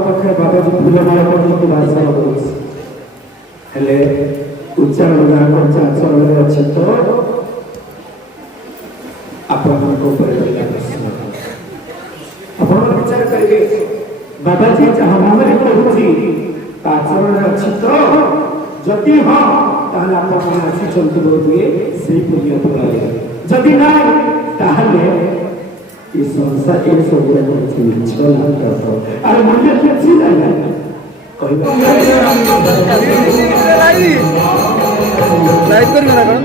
पाखे बाबाजी फूलमाला पड़ती भाषण हेले उच्चारण कंचा अक्षर अच्छे तो आपण विचार करेंगे बाबाजी जहाँ मुहरे पड़ुची आचरण अच्छी तो जदि हाँ ताहले आपण आसी चलती बोलते से पुण्य फल जदि ना ताहले ये संसार ये सब कुछ चला करता अरे मुझे कैसी लगा कोई लाइट कर मेरा कौन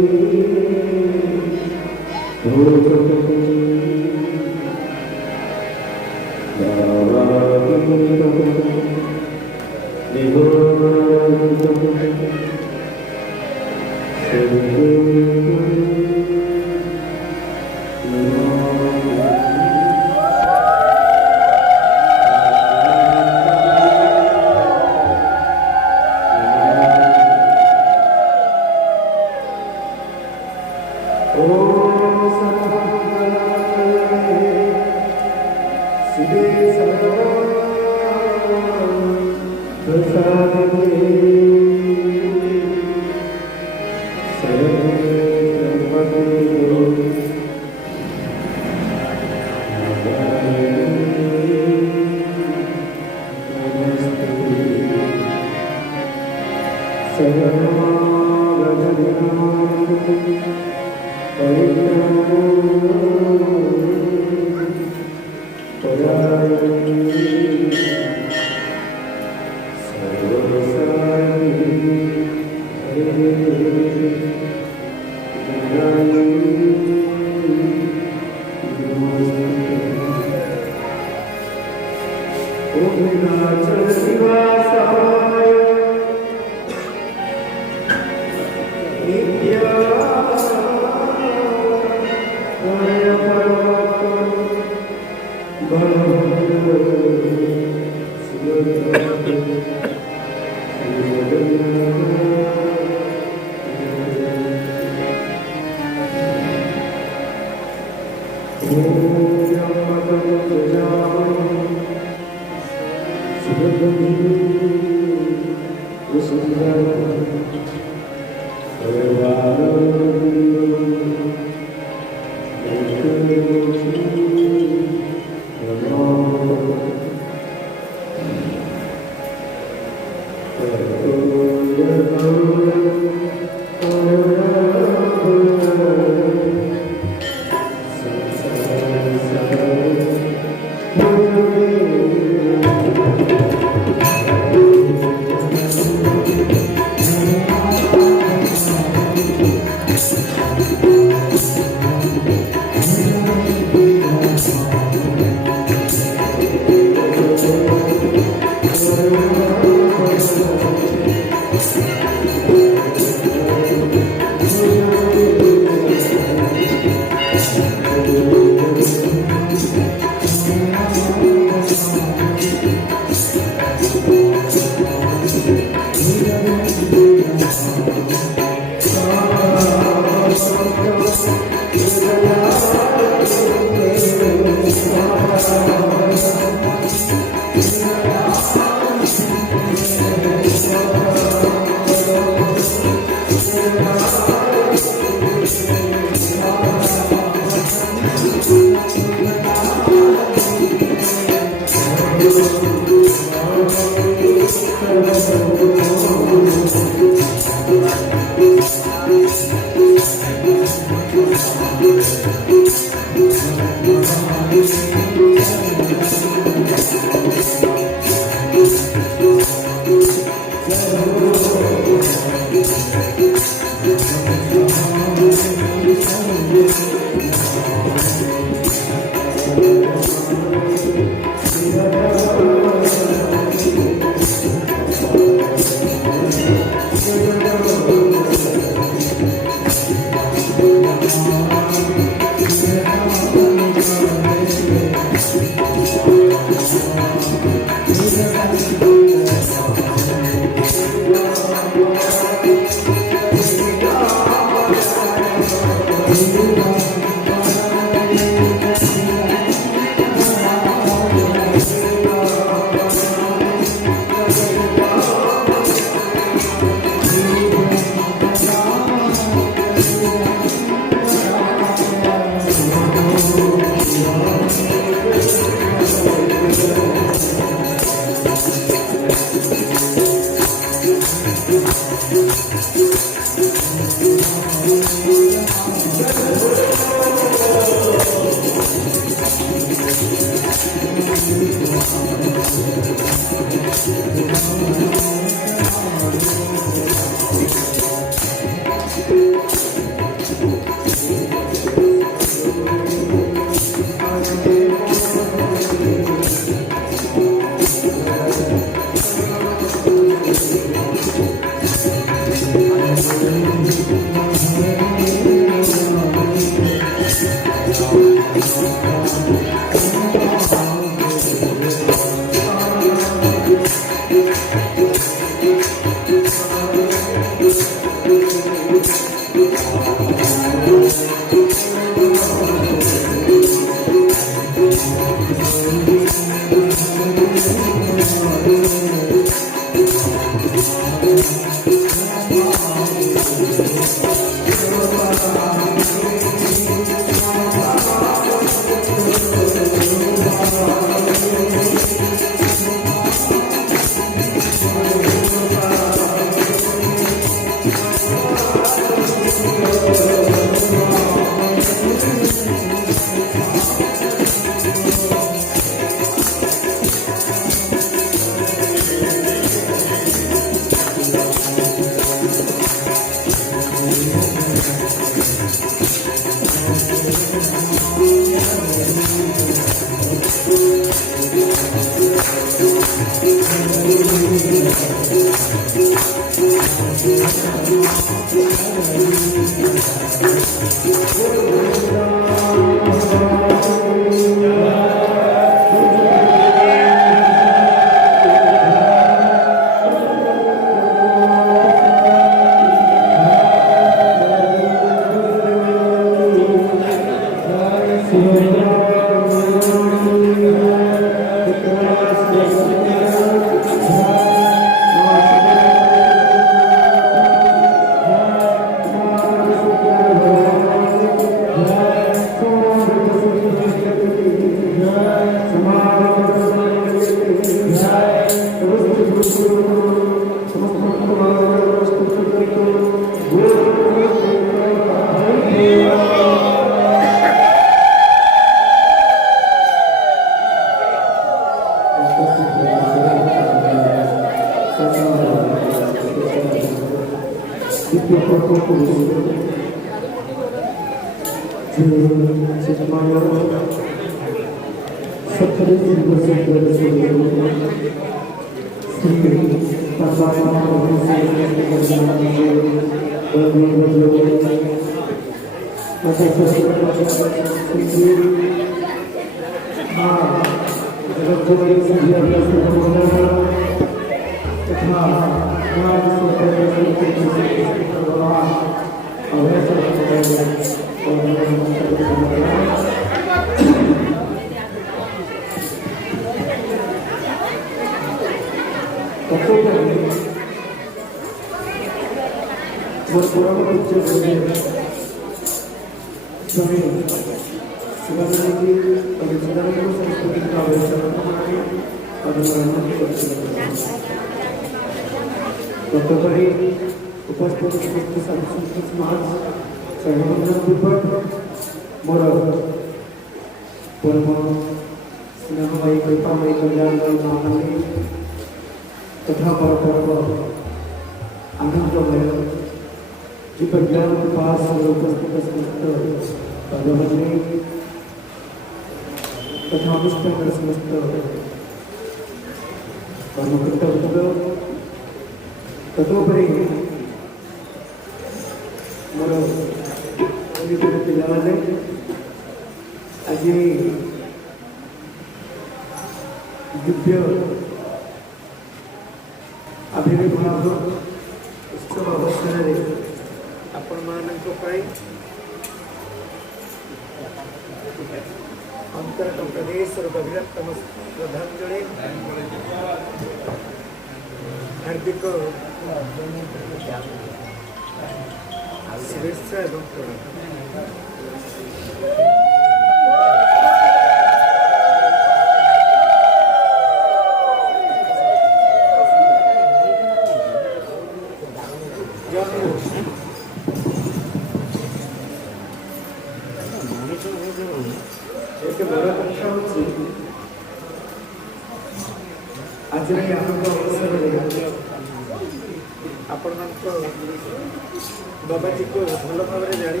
बाबाजी को भल भाव जानी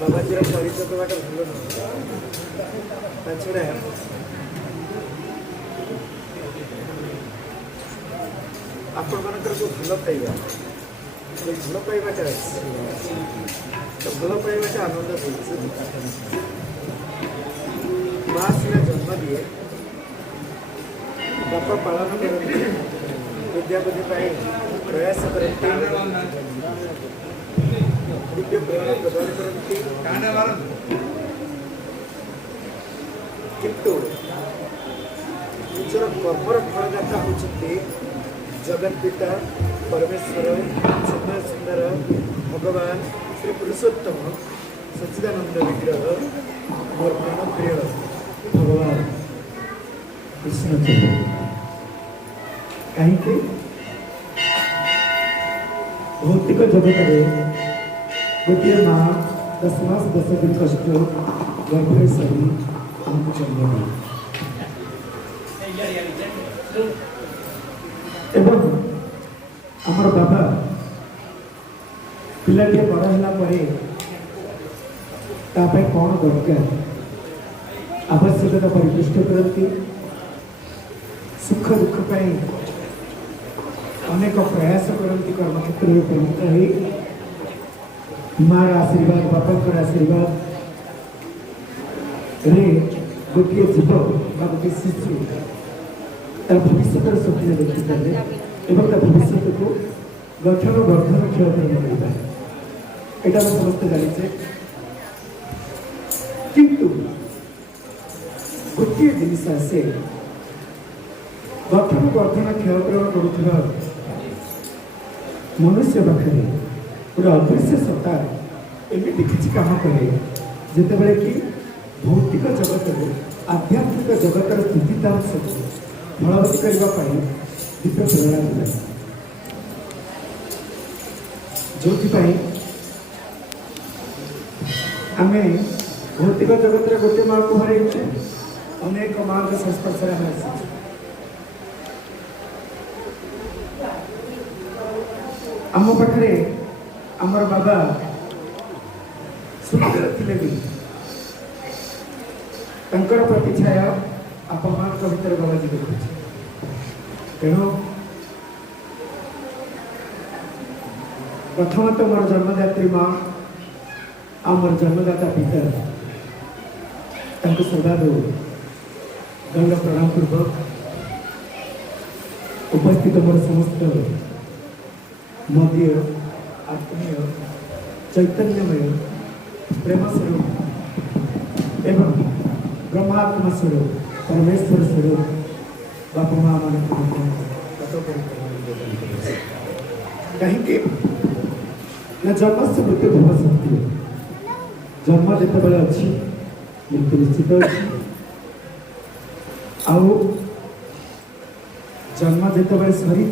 बाबाजी परिचय देवाटा भल नुह छड़ा आपण मानकर जो भल पाइबा जो भल पाइबाटा तो भल पाइबाटा आनंद दे माँ सीना जन्म दिए बापा पालन करते विद्यापति प्रयास करते दिव्य प्रेरणा प्रदान करते किंतु निजर कर्मर फलदाता होती जगत पिता परमेश्वर सुंदर सुंदर भगवान श्री पुरुषोत्तम सच्चिदानंद विग्रह मोर प्राण प्रिय भगवान कृष्ण कहीं भौतिक जगत गोटे माँ 10 मास 10 दिन कष्ट गर्भरे सरी आमको जन्म एवं आमर बाबा पिलाटे बड़ है कौन दरकार आवश्यकता परिपुष्ट करती सुख दुख पाई अनेक प्रयास करती कर्म क्षेत्र में प्रमुख हो मार आशीर्वाद बापा आशीर्वाद रे गोटे जीव गोटे शिशु तार भविष्य स्वप्न देखी पारे और भविष्य को गठन वर्धन क्षय यहाँ समस्त जाने किंतु गोटे जिनिस आसे गठन वर्धन क्षय करुवा मनुष्य पाखे गोटे अदृश्य सत्ता एमती किसी कम करे जिते कि भौतिक जगत आध्यात्मिक जगतर स्थितिदान सब फलवती करने दिव्य प्रेरणा दिला जो आम भौतिक जगत गोटे माँ को हर अनेक माँ के संस्पर्श आसी आम पाखे आमर बाबा सुंदर थे भी प्रतिछाया आप माँ भर बाबाजी देखुचे तेणु प्रथम तो मोर जन्मदात्री माँ आमर जन्मदाता पिता सदा दंड प्रणाम पूर्वक उपस्थित मोर समस्त मदीय आत्मीय चैतन्यमय प्रेम स्वरूप एवं ब्रह्मात्मा स्वरूप परमेश्वर स्वरूप बापा माँ मान कहीं जन्म से मृत्यु भव सकती जन्म जिते अच्छी मृत्यु निश्चित अच्छी आउ जन्म जिते सरी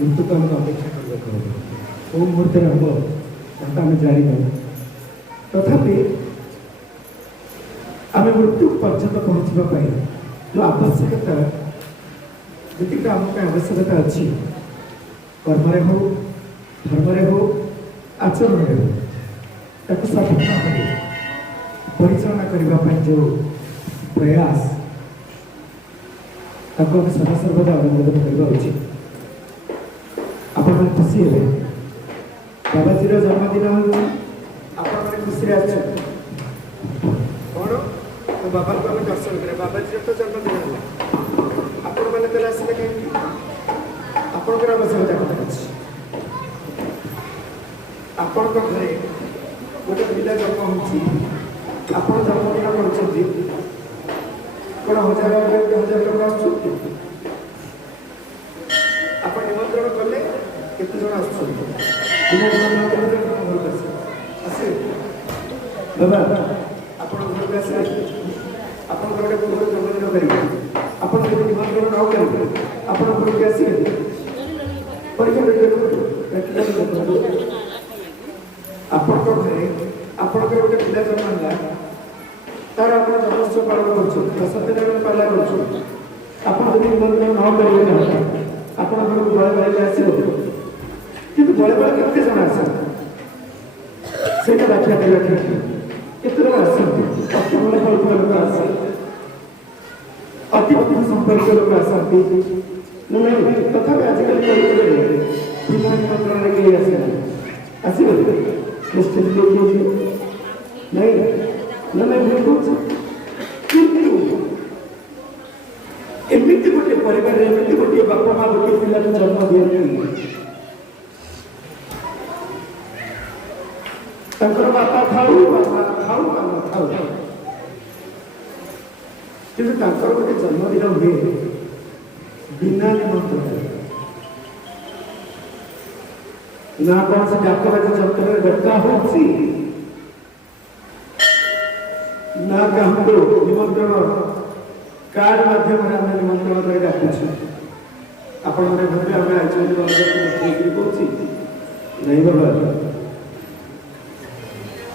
मृत्यु को आमको अपेक्षा करने कौ मुहूर्त हम आम जाना तथापि आम मृत्यु पर्यंत पहुँचापी जो आवश्यकता जी आम आवश्यकता अच्छी कर्म हो धर्म हो आचरण हो सफल भाव परिचालना करने जो प्रयास आम सदासर्वदा अनुमोदन करवा उचित आप खुशी है बाबाजी जन्मदिन आप खुशी कौन तो बाबा को आम दर्शन करें बाबाजी तो जन्मदिन है आपण मैंने आसले कहीं आपंकर आवश्यकता कथा अच्छी आपण घरे गोटे पिला जन्म हो जन्मदिन कर हजार हजार लोग आप निमंत्रण कले केते जन आसे बाबा आप घर को आसे आप गोटे पूर्व जन्मदिन करेंगे आप निमंत्रण न करेंगे आप घर को आसे आपण घरे आपण गोटे पिला जन्म है तार आप जन्मोत्सव पालन कर सत्यनारायण पालन कर निमंत्रण न करेंगे आप बड़े बड़े आसो कि बड़े बड़े केते जन आस व्याख्या करवा केते लोग आसती अति भल फल लोग आस अति संपर्क लोग आसती नहीं तथा आजिकल बिना निमंत्रण के आसो निश्चित नहीं ना एमती गोटे परिवार एमती गोटे बापा माँ गोटे पिला जन्म दिखती बापा थाऊ थाऊ थाऊ कि गोटे जन्मदिन हुए बिना निमंत्रण ना कौन से डाकबाजी जंत्र डका होती ना हमको निमंत्रण कार्ड माध्यम निमंत्रण कर डाकुଛୁ आपण मैंने भावे आम आई कौन नहीं बाबा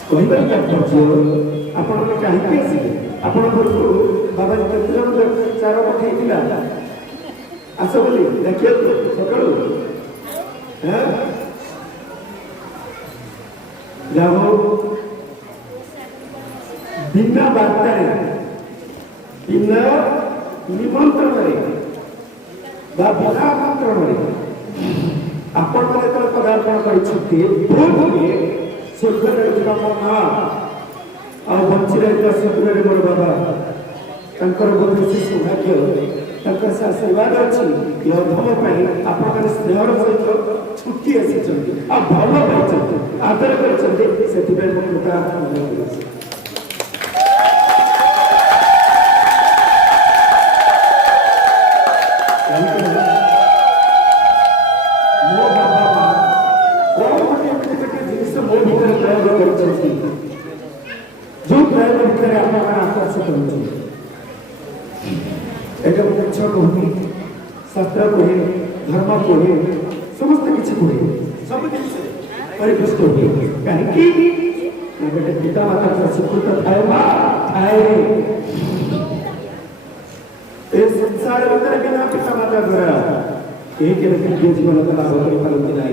कहबार तात्पर्य आपण कहीं आसिले आपण बाबा केत जन चार पठे आस बोली देखिए सकालू जाओ बिना वार्ता बिना निमंत्रण बिना आमंत्रण आपण मैंने पदार्पण कर स्वर्ग मो माँ आ बंची रहा स्वर्ग मोर बाबा बोध से सौभाग्य से आशीर्वाद अच्छी अधम आप स्नेहर सहित छुट्टी आसी भल पाई आदर कर जो प्रयोग भितर आकर्षित कहूँ शास्त्र कहे धर्म कहे समस्त किसी कहे सब परिपुष्ट हुए कहीं गोटे पिता माता स्वीकृत थाए संसार भीतर बिना पिता माता द्वारा एक जीवन का लाभ कर पारती ना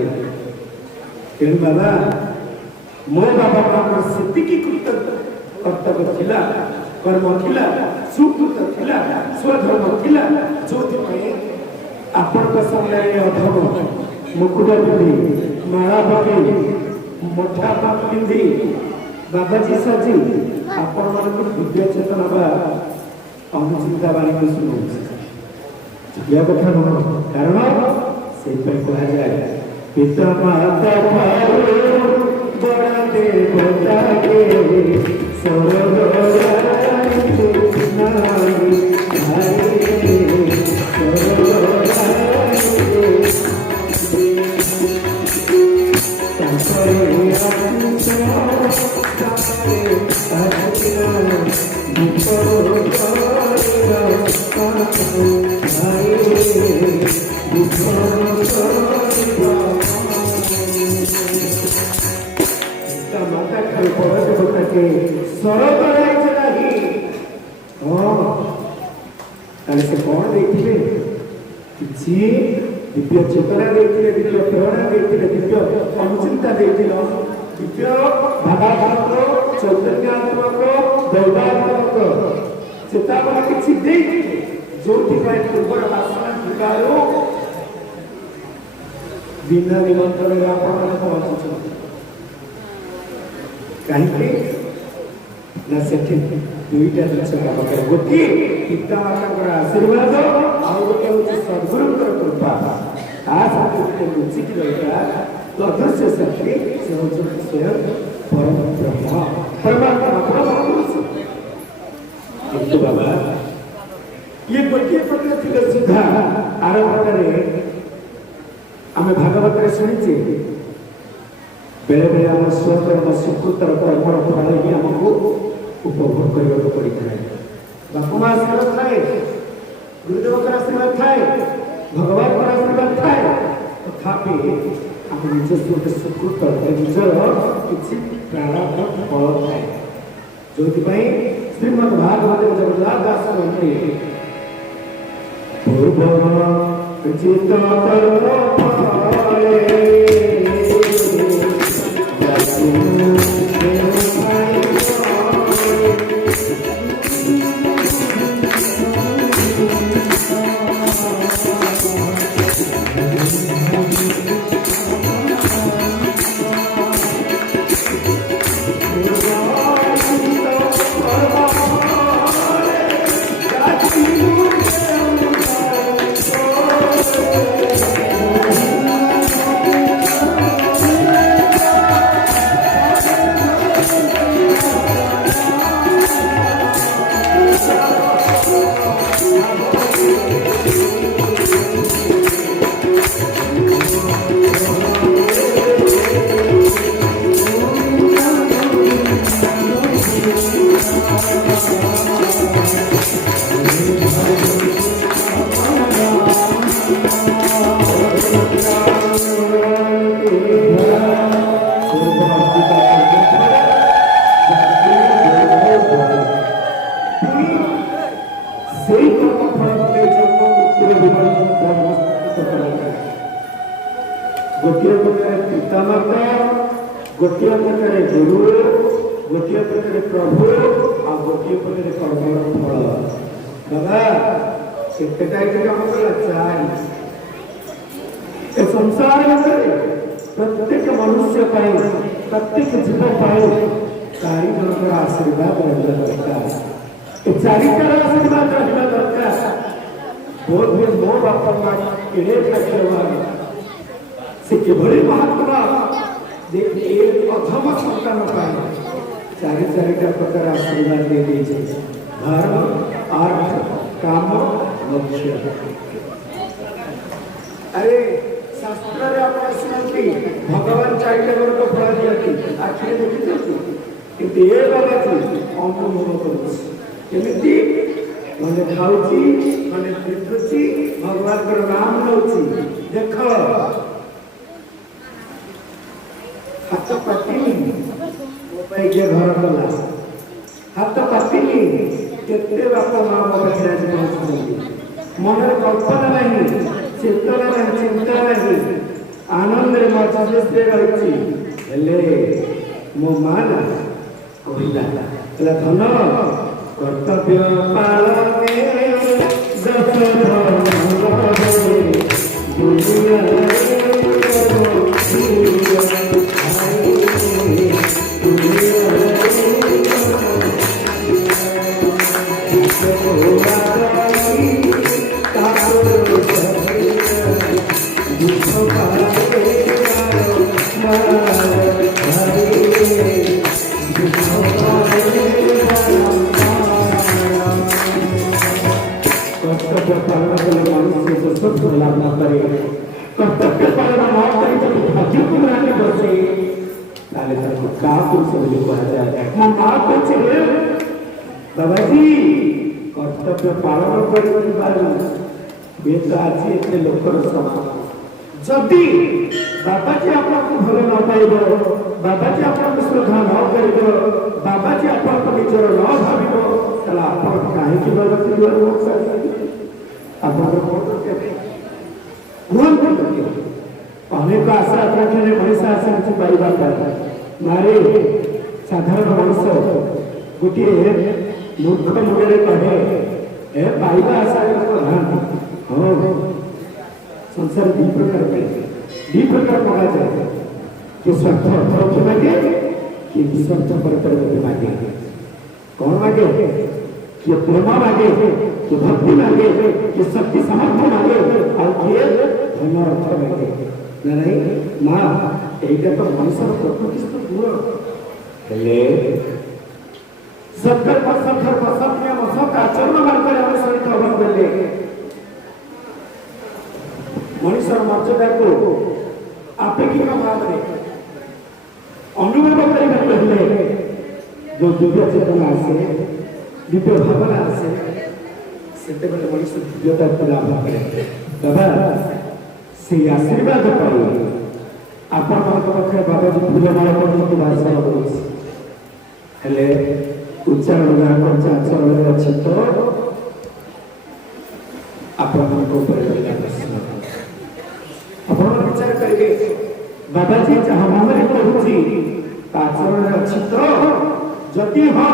तेणु बाबा मो बाबा सेतिकी कर्तव्य थिला कर्म थिला सुकृत थिला स्वधर्म थिला जो आपण सामने अधम मुकुट पिंधि माला पकई मोटा पिंधि बाबाजी साजी आपण मान दिव्य चेतना बा अनुचिंता बाणी शुणु यह कथा मन कारण से कह जाए पिता माता बड़ा देवता के से कौन देखिए दिव्य चेतना देखिए दिव्य प्रेरणा देखिए दिव्य अनुचिंता देखिए दिव्य भावात्मक चैतन्यात्मक दैवात्मक चेतावना किसी देखिए जो पूर्वर वासना ठिकारो बिना निमंत्रण पहुंचु कहीं ना सेठी दुईटा जिस काम कर गोटे पिता माता आशीर्वाद आउ गोटे हूँ सद्गुरु कृपा आ साथ लुचिकी रहा अदृश्य शक्ति से हूँ स्वयं परम ब्रह्म परमात्मा किंतु बाबा ये गोटे पटे थे सीधा आरंभ आम भागवत शुणीचे बेले बेले आम स्वकर्म स्वीकृतर कर्मर फल ही आमको उपभोग करने पड़ी था बापू माँ आशीर्वाद थाए गुरुदेव आशीर्वाद थाए भगवान आशीर्वाद थाए तथापि आम निज स्वीकृत निजर किसी प्रारब्ध फल थाए जो श्रीमद भागवत जगन्नाथ दास कहते पूर्व चित সেই কর্মফলকে জন্ম মৃত্যুর বিবরণ ଗୋଟିଏ ପ୍ରକାର ପିତାମାତା, ଗୋଟିଏ ପ୍ରକାର ଗୁରୁ, ଗୋଟିଏ ପ୍ରକାର ପ୍ରଭୁ, ଆଉ ଗୋଟିଏ ପ୍ରକାର କର୍ମର ଫଳ। ବାବା କେତେଟା ଏଠି କାମ କଲା? ଚାରି। ଏ ସଂସାର ଭିତରେ ପ୍ରତ୍ୟେକ ମନୁଷ୍ୟ ପାଇଁ, ପ୍ରତ୍ୟେକ ଜୀବ ପାଇଁ ଚାରି ଜଣଙ୍କର ଆଶୀର୍ବାଦ ରହିବା ଦରକାର। ଏ ଚାରିଟାର ଆଶୀର୍ବାଦ ରହିବା ଦରକାର। ବୋଧ ହୁଏ ମୋ ବାପା ମା କେଡ଼େ ଭାଗ୍ୟବାନ, ସେ କିଭଳି ମହାତ୍ମା ଯେ ଏ ପ୍ରଥମ ସନ୍ତାନ ପାଇଁ ଚାରିଟା ପ୍ରକାର ଆଶୀର୍ବାଦ ଦେଇଦେଇছে। ଧର୍ମ, ଅର୍ଥ, କାମ, ମୋକ୍ଷ। ଆରେ ଶାସ୍ତ୍ରରେ ଆପଣ ଶୁଣନ୍ତି ଭଗବାନ ଚାରିଟା ବର୍ଗ ଫଳ ଦିଅନ୍ତି, ଆଖିରେ ଦେଖିଛନ୍ତି, କିନ୍ତୁ ଏ ବାବାଜୀ ଅନୁଭବ କରୁଛି। କେମିତି? ମାନେ ଖାଉଛି, ମାନେ ପିନ୍ଧୁଛି, ଭଗବାନଙ୍କର ନାମ ନେଉଛି। ଦେଖ ହାତ ପାତିନି ମୋ ପାଇଁ କିଏ ଘର କଲା, ହାତ ପାତିନି କେତେ ବାପା ମା ମୋ ପାଖରେ ଆଜି ପହଞ୍ଚୁଛନ୍ତି। ମନରେ କଳ୍ପନା ନାହିଁ, ଚେତନା ନାହିଁ, ଚିନ୍ତା ନାହିଁ, ଆନନ୍ଦରେ ମଜଲିସରେ ରହିଛି। ହେଲେ ମୋ ମା ନା କହିଲା ଧନ କର୍ତ୍ତବ୍ୟ ପାଳନେ ବାବାଜୀ କର୍ତ୍ତବ୍ୟ ପାଳନ କରିପାରୁ ହୁଏତ ଆଜି ଏତେ ଲୋକର ସମାଜ। ଯଦି ବାବାଜୀ ଆପଣଙ୍କୁ ଭଲ ନ ପାଇବ, ବାବାଜୀ ଆପଣଙ୍କୁ ଶ୍ରଦ୍ଧା ନ କରିବ, ବାବାଜୀ ଆପଣଙ୍କୁ ନିଜର ନ ଭାବିବ, ତାହେଲେ ଆପଣ କାହିଁକି ବାବାଜୀ ଦୁଆର ଆପଣଙ୍କର କୁହନ୍ତୁ। ଅନେକ ଆଶା ଆକାଂକ୍ଷାରେ ମଣିଷ ଆଶା କିଛି ପାଇବା ପାଇଁ ମାରେ ସାଧାରଣ ମଣିଷ ଗୋଟିଏ ମୂର୍ଖ ମନରେ କହେ ଏ ପାଇବା ଆଶାରେ ଲୋକ ନାହାନ୍ତି। ହଁ, ସଂସାର ଦୁଇ ପ୍ରକାର ମଗାଯାଏ। କିଏ ସ୍ୱାର୍ଥ ଅର୍ଥ ମାଗେ, କିଏ ନିଃସ୍ୱାର୍ଥ ପରପରକୁ ମାଗେ। କଣ ମାଗେ? କିଏ ପ୍ରେମ ମାଗେ, କିଏ ଭକ୍ତି ମାଗେ, କିଏ ଶକ୍ତି ସାମର୍ଥ୍ୟ ମାଗେ, ଆଉ କିଏ ଧନ ଅର୍ଥ ମାଗେ। ନା ନାଇଁ ମା, এইটা তো মনুষ্যর প্রকৃতিস্থ গুণ। ହେଲେ ସତର୍କ ନିୟମ ସତ ଆଚରଣ ମାର୍ଗରେ ଆମେ ସହିତ ଅଭାବ ଦେଲେ ମଣିଷର ମର୍ଯ୍ୟାଦାକୁ ଆପେକ୍ଷିକ ଭାବରେ ଅନୁଭବ କରିବାକୁ ହେଲେ ଯୋଉ ଦିବ୍ୟ ଚେତନା ଆସେ, ଦିବ୍ୟ ଭାବନା ଆସେ, ସେତେବେଳେ ମଣିଷ ଦିବ୍ୟତାକୁ ଲାଭ କରେ। ବାବା ସେଇ ଆଶୀର୍ବାଦ ପାଇଁ ଆପଣମାନଙ୍କ ପାଖରେ ବାବାଜୀ ଫୁଲମାଳ ପର୍ଯ୍ୟନ୍ତ ଭାଷଣ କରୁଛି। ହେଲେ ଉଚ୍ଚାରଣ କରୁଛି, ଆଚରଣରେ ଅଛି ତ ଆପଣମାନଙ୍କ ଉପରେ ରହିଲା ପ୍ରଶ୍ନ। ଆପଣ ବିଚାର କରିବେ ବାବାଜୀ ଯାହା ମନରେ କହୁଛି ତା ଆଚରଣରେ ଅଛି ତ? ଯଦି ହଁ,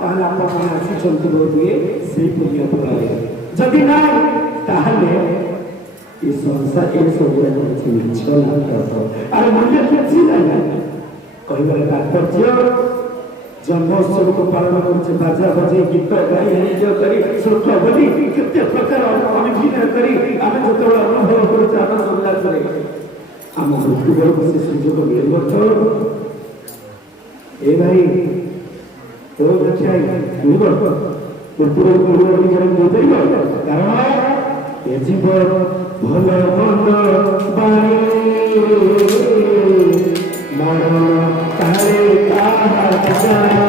ତାହେଲେ ଆପଣମାନେ ଆସିଛନ୍ତି ବୋଧହୁଏ ସେଇ ପୁଣ୍ୟ ଫଳରେ। ଯଦି ନାହିଁ, ତାହେଲେ ଏ ସଂସାର ଏ ସବୁରେ କିଛି ମିଛ ନାଟକ ଆଉ ମୂଲ୍ୟ କିଛି ନାହିଁ। କହିବାର ତାତ୍ପର୍ଯ୍ୟ ଜନ୍ମୋତ୍ସବକୁ ପାଳନ କରୁଛେ, ବାଜା ବଜେଇ ଗୀତ ଗାଇ ନୃତ୍ୟ କରି ଶ୍ଲୋକ ବୋଲି କେତେ ପ୍ରକାର ଅଭିନୟ କରି ଆମେ ଯେତେବେଳେ ଅନୁଭବ କରୁଛେ ଆନନ୍ଦ ଉଲ୍ଲାସରେ, ଆମ ମୃତ୍ୟୁ ବେଳକୁ ସେ ସୁଯୋଗ ମିଳିବ ତ? ଏ ଭାଇ ମିଳିବ? ମୃତ୍ୟୁ ବେଳକୁ ମିଳିପାରିବ? କାରଣ ଏ ଜୀବନ ଭଲ ମନ୍ଦ ବାଣୀ ମରଣ ତାରେ ତାହା ଜାଣେ।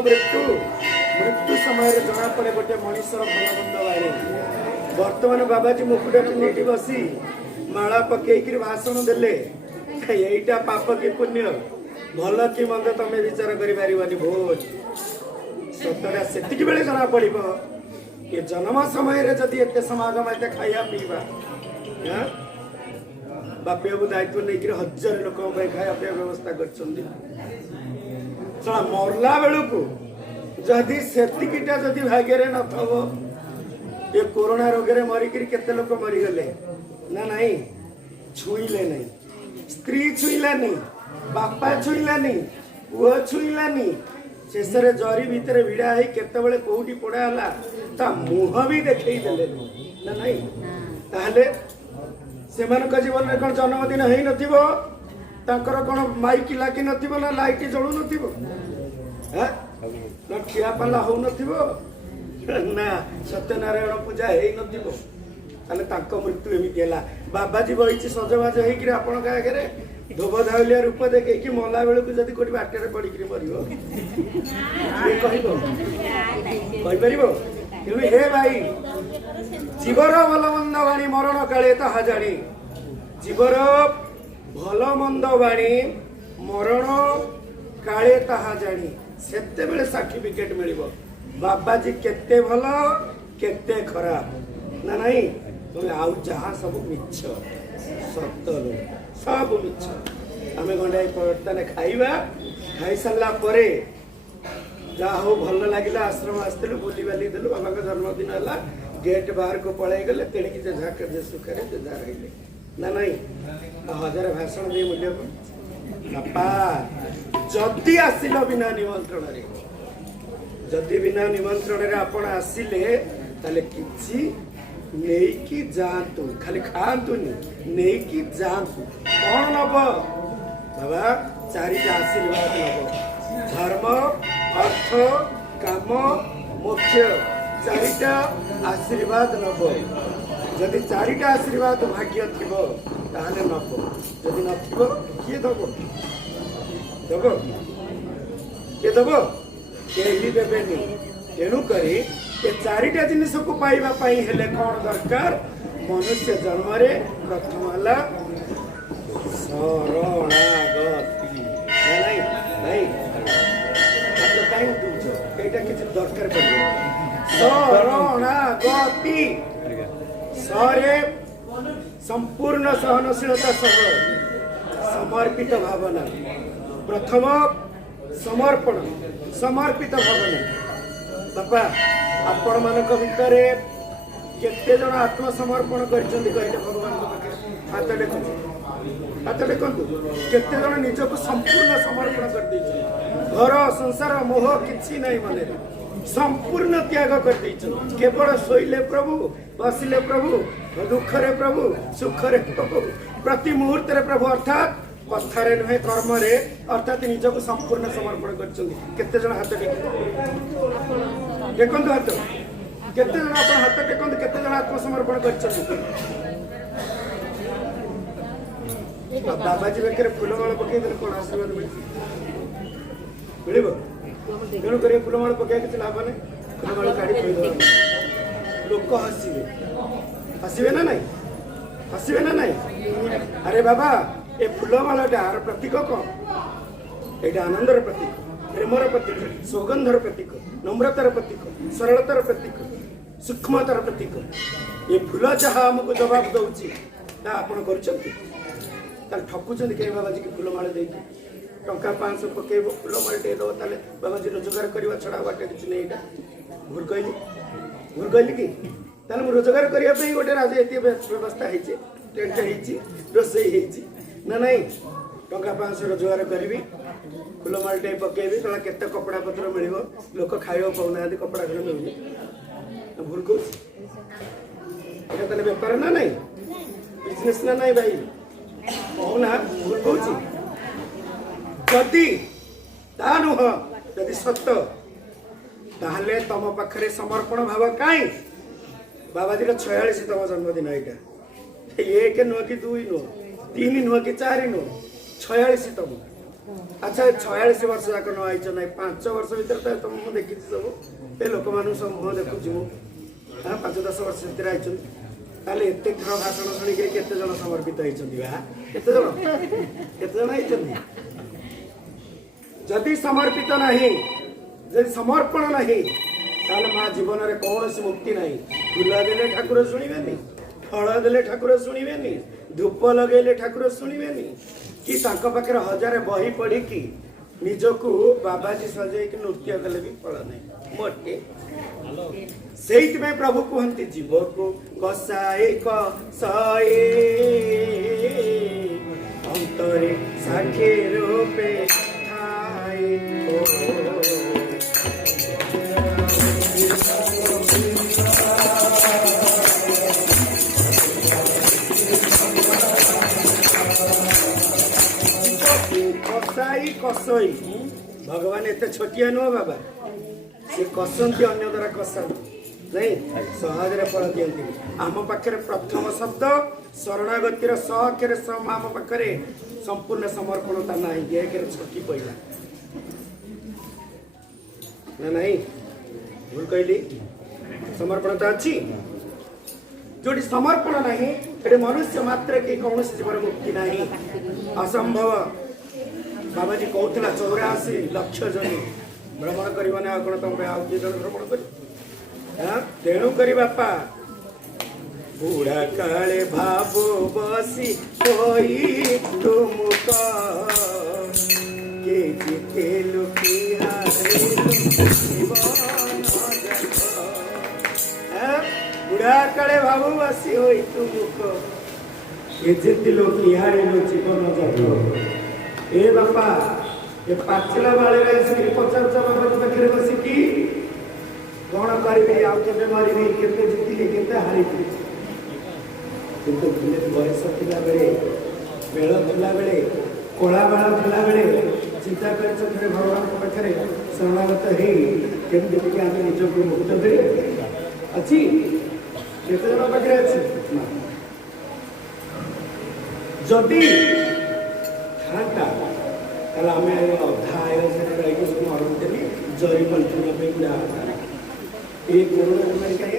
मृत्यु मृत्यु समय जना पड़े गोटे मनीषर भल मंद बाणी बर्तमान बाबाजी मुकुट नोटी बसी माला पकईकि भाषण देले यहीटा पाप कि पुण्य भल कि मंद तमें विचार करि भोज सतरा से बेले जना पड़ ये जन्म समय जदि एत समागम एत खाया पीवा बापी बाबू दायित्व नहीं हजार लोक खाया पीवा व्यवस्था कर मरला बेलू जदि सेतिकिटा जदि भाग्य न थो ये कोरोना रोगे मरिक केते लोक मरीगले ना नहीं छुईले नहीं स्त्री छुईलानी बापा छुईलानी पुओ छुईलानी शेष जरी भितर भिड़ा है केतबेले कोउटी पड़ा हला ता मुह भी देखई देले ना नहीं ताहले सेमानक जीवन में कौन जन्मदिन है नथिबो तांकर कौन माइक लागी नथिबो ना लाइट जळू नथिबो हैं ना खिया पाला हो नथिबो ना सत्यनारायण पूजा है नथिबो ताले तांको मृत्यु एमिति हला बाबाजी बहिची सजबाज हेकि आपण का आगे धोब धावलिया रूप देखे कि मला बेलू को जदि कोटी बाटे पड़ी मरियो कहपर हे भाई जीवर भल मंद बाणी मरण काले ताहा जानी जीवर भल मंद बाणी मरण काले ताहा जानी सेते बेले सर्टिफिकेट मिलिबो बाबाजी केते भल केते खराब ना नहीं तुम आउ जहाँ सब मिछ सत सब मिछ आम गंडा बर्तमान खाइबा खाई सारा पर जहा हो भल लगे आश्रम आसलु बुली बाली देलु बाबा का जन्मदिन है गेट बाहर को पड़े गले तेणिकी जे झाक जे सुखे जे जा रही ना नहीं हजार भाषण दे मूल्य बापा जदि आसिल बिना निमंत्रण जदि बिना निमंत्रण आपण आसिले ताले किछि नेकी जातु खाली खातुनि नेकी जातु कौन नब बाबा चारिटा आशीर्वाद नब धर्म अर्थ काम मोक्ष चारिटा आशीर्वाद नब जदि चारिटा आशीर्वाद भाग्य थिबो ताहले नब जदि नथिबो किए दबो दबो किए दबो केही देबेनी तेणु करी ये चारिटा जिनिस को पाइबा पाई हेले कौन दरकार मनुष्य जन्म रे प्रथम हला शरणागति नहीं नहीं तो काई उठुछ एटा किछ दरकार पड़े शरणागति सरे संपूर्ण सहनशीलता सह समर्पित भावना प्रथम समर्पण समर्पित भावना बापा आपण मानक भितर केते जन आत्मसमर्पण करछन्ती कहले भगवान को पाखे हाथ देखंतु केते जन निजको संपूर्ण समर्पण कर दैछ घर संसार मोह किछि नै मने संपूर्ण त्याग कर दैछ केवल सोइले प्रभु बसिले प्रभु दुख रे प्रभु सुख रे प्रभु प्रति मुहूर्त रे प्रभु अर्थात कथारे नुहे कर्म रे अर्थात निजको संपूर्ण समर्पण करछन्ती केते जन हाथ देखंतु हाथ केते जन अपन हाथ देखंतु केते जन आत्मसमर्पण करछन्ती बाबाजी बेकर फूलमाଳ पकई देले कोन आशीर्वाद मिलिबो तेणु कर फूलमाଳ पकई किछ लाभ नै फूलमाଳ काढी थई दो लोक हसिबे ना नहीं अरे बाबा ए फूलमाळाटार प्रतीक कौन एटा आनंदर प्रतीक प्रेमर प्रतीक सौगंधर प्रतीक नम्रतार प्रतीक सरलतार प्रतीक सूक्ष्मतार प्रतीक ये फूल जहाँ आमको जवाब दौची आपण कर ठकुचंदी के बाबाजी की फूलमाळ देकी टंका 500 पकेब फूलमाळ दे दो ताले बाबाजी रोजगार करवा छड़ा बाटे किछ नै एटा भूर कहली कि ताले मु रोजगार करिया पे गोटे राजनीति व्यवस्था हेची टेंट हेची रोसई हेची ना नहीं टंका 500 रोजगार करी फूलमाल टे पकेबी तला केते कपड़ा पत्र मिलिबो लोक खाइबो पाउना कपड़ा घर मिलुनी भूल को एटा तले व्यापार ना नहीं बिजनेस ना नहीं भाई कहूना भूल कहूँ जदि ता नुह जदि सत्य ताहले तम पाखरे समर्पण भाव काई बाबाजी 46तम जन्मदिन यहाँ 1 नुह कि 2 नुह 3 नुह कि 4 नुह 46तम अच्छा 46 वर्ष जाक न आईच ना 5 वर्ष भीतर तुम देखी सब ए लोक मान सब मुह देखुची मु 5-10 वर्ष भीतर आई ताले एते थर भाषण शुणी केते जन समर्पित होइछन्ती बा केते जन आइछन्ती जदि समर्पित नहीं जदि समर्पण नहीं ताले मां जीवन रे कौन मुक्ति नहीं फूल देले ठाकुर शुणिबेनी फल देले ठाकुर शुणिबेनी धूप लगेले ठाकुर शुणिबेनी कि तांको पाखे हजार बही पढ़ी कि निजको बाबाजी सजे नृत्य कले भी फल नहीं मोटे से प्रभु कहते जीव को कसाए कसाए अंतरे साखे रूपे कसाई कसई भगवान एत छोटिया नुह बाबा से कसंती अन्य द्वारा कसा नहीं सहज फल दिखती आम पाखे प्रथम शब्द शरणागतिर स अक्षर सम आम पाखे संपूर्ण समर्पणता ना एक छकी पड़ा ना नहीं भूल कहली समर्पणता अच्छी जो समर्पण नहीं मनुष्य मात्र के कौन जीवन मुक्ति नहीं असंभव बाबाजी कहला 84 लाख जन भ्रमण करना कौन तुम आगे जन भ्रमण कर तेणु करी बापा बुढ़ा काले भावो बसी कोई तुम के जीते लुकिया बुढ़ा काले भावो बसी होई तुम के जीते लुकिया जीवन जातो ए बापा ये पाचला बाले पचार बाबाजी पाखे बसिकी कौन करी आगे मारि के जीति के हारी किंतु बयस थिला बेले बेल थिला बेले कला बाल थिला बेले चिंता कर भगवान पाखे शरणागत हो केमती आम निजक मुक्त करे अच्छी केते जन पाखे अच्छी जदि खाटा ताला आम अधा रही मरते जरी पलटू गुड़ा ये कोरोना कहीं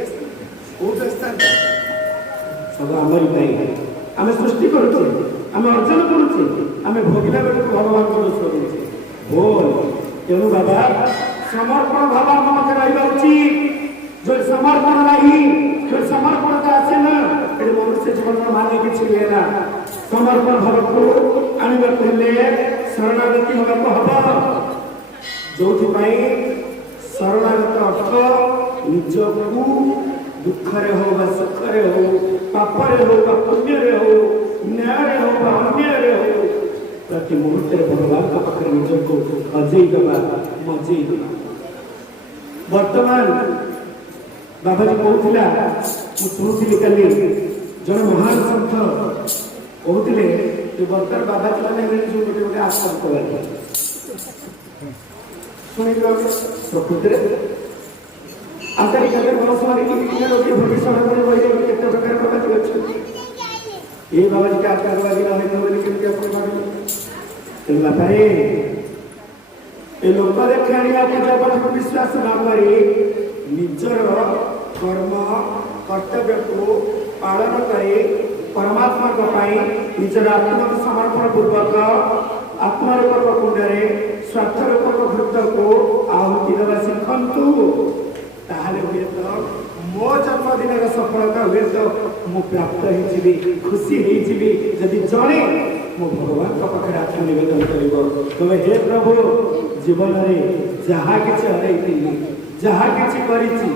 कौट आसता सब आमरी आम सृष्टि करुचे आम अर्जन करुचे आम भोगला बेलू भगवान को दोष दे बोल तेणु बाबा समर्पण भाव आम पाखे रहा उचित जो समर्पण नहीं जो समर्पणता आसे ना ये मनुष्य जीवन माने कि ना समर्पण भाव को आने शरणागति होगा हम जो शरणागत अर्थ निजकू दुखरे हो सुखरे हो पापरे हो पुण्य हो न्याय हो अन्याय हो प्रति मुहूर्त भगवान का पाखे निजक अजय दबा मजई दबा वर्तमान बाबाजी कहला शुणुली कल जन महान संत कहते बर्तमान बाबाजी मैंने जो गोटे गोटे आश्रम कला शुणी प्रकृति आंतरिक भविष्य केते प्रकार बाबाजी अच्छे ये बाबाजी का आचारवादी कमी बापा ये लोक देखा पूजा विश्वास न कर निजर कर्म कर्तव्य को पालन कर परमात्मा निजर आत्मा समर्पण पूर्वक आत्मरूपक कुंडे स्वार्थरूपक घृत को आहुति देवा शिखु ताहले हुए तो मो जन्मदिन सफलता हुए तो मु प्राप्त होइजिबी खुशी होइजिबी जदि जणे मो भगवान का पाखे आत्म निवेदन करिबो तबे हे प्रभु जीवन में जहा किछि हरैथिली जहा किछि करिछि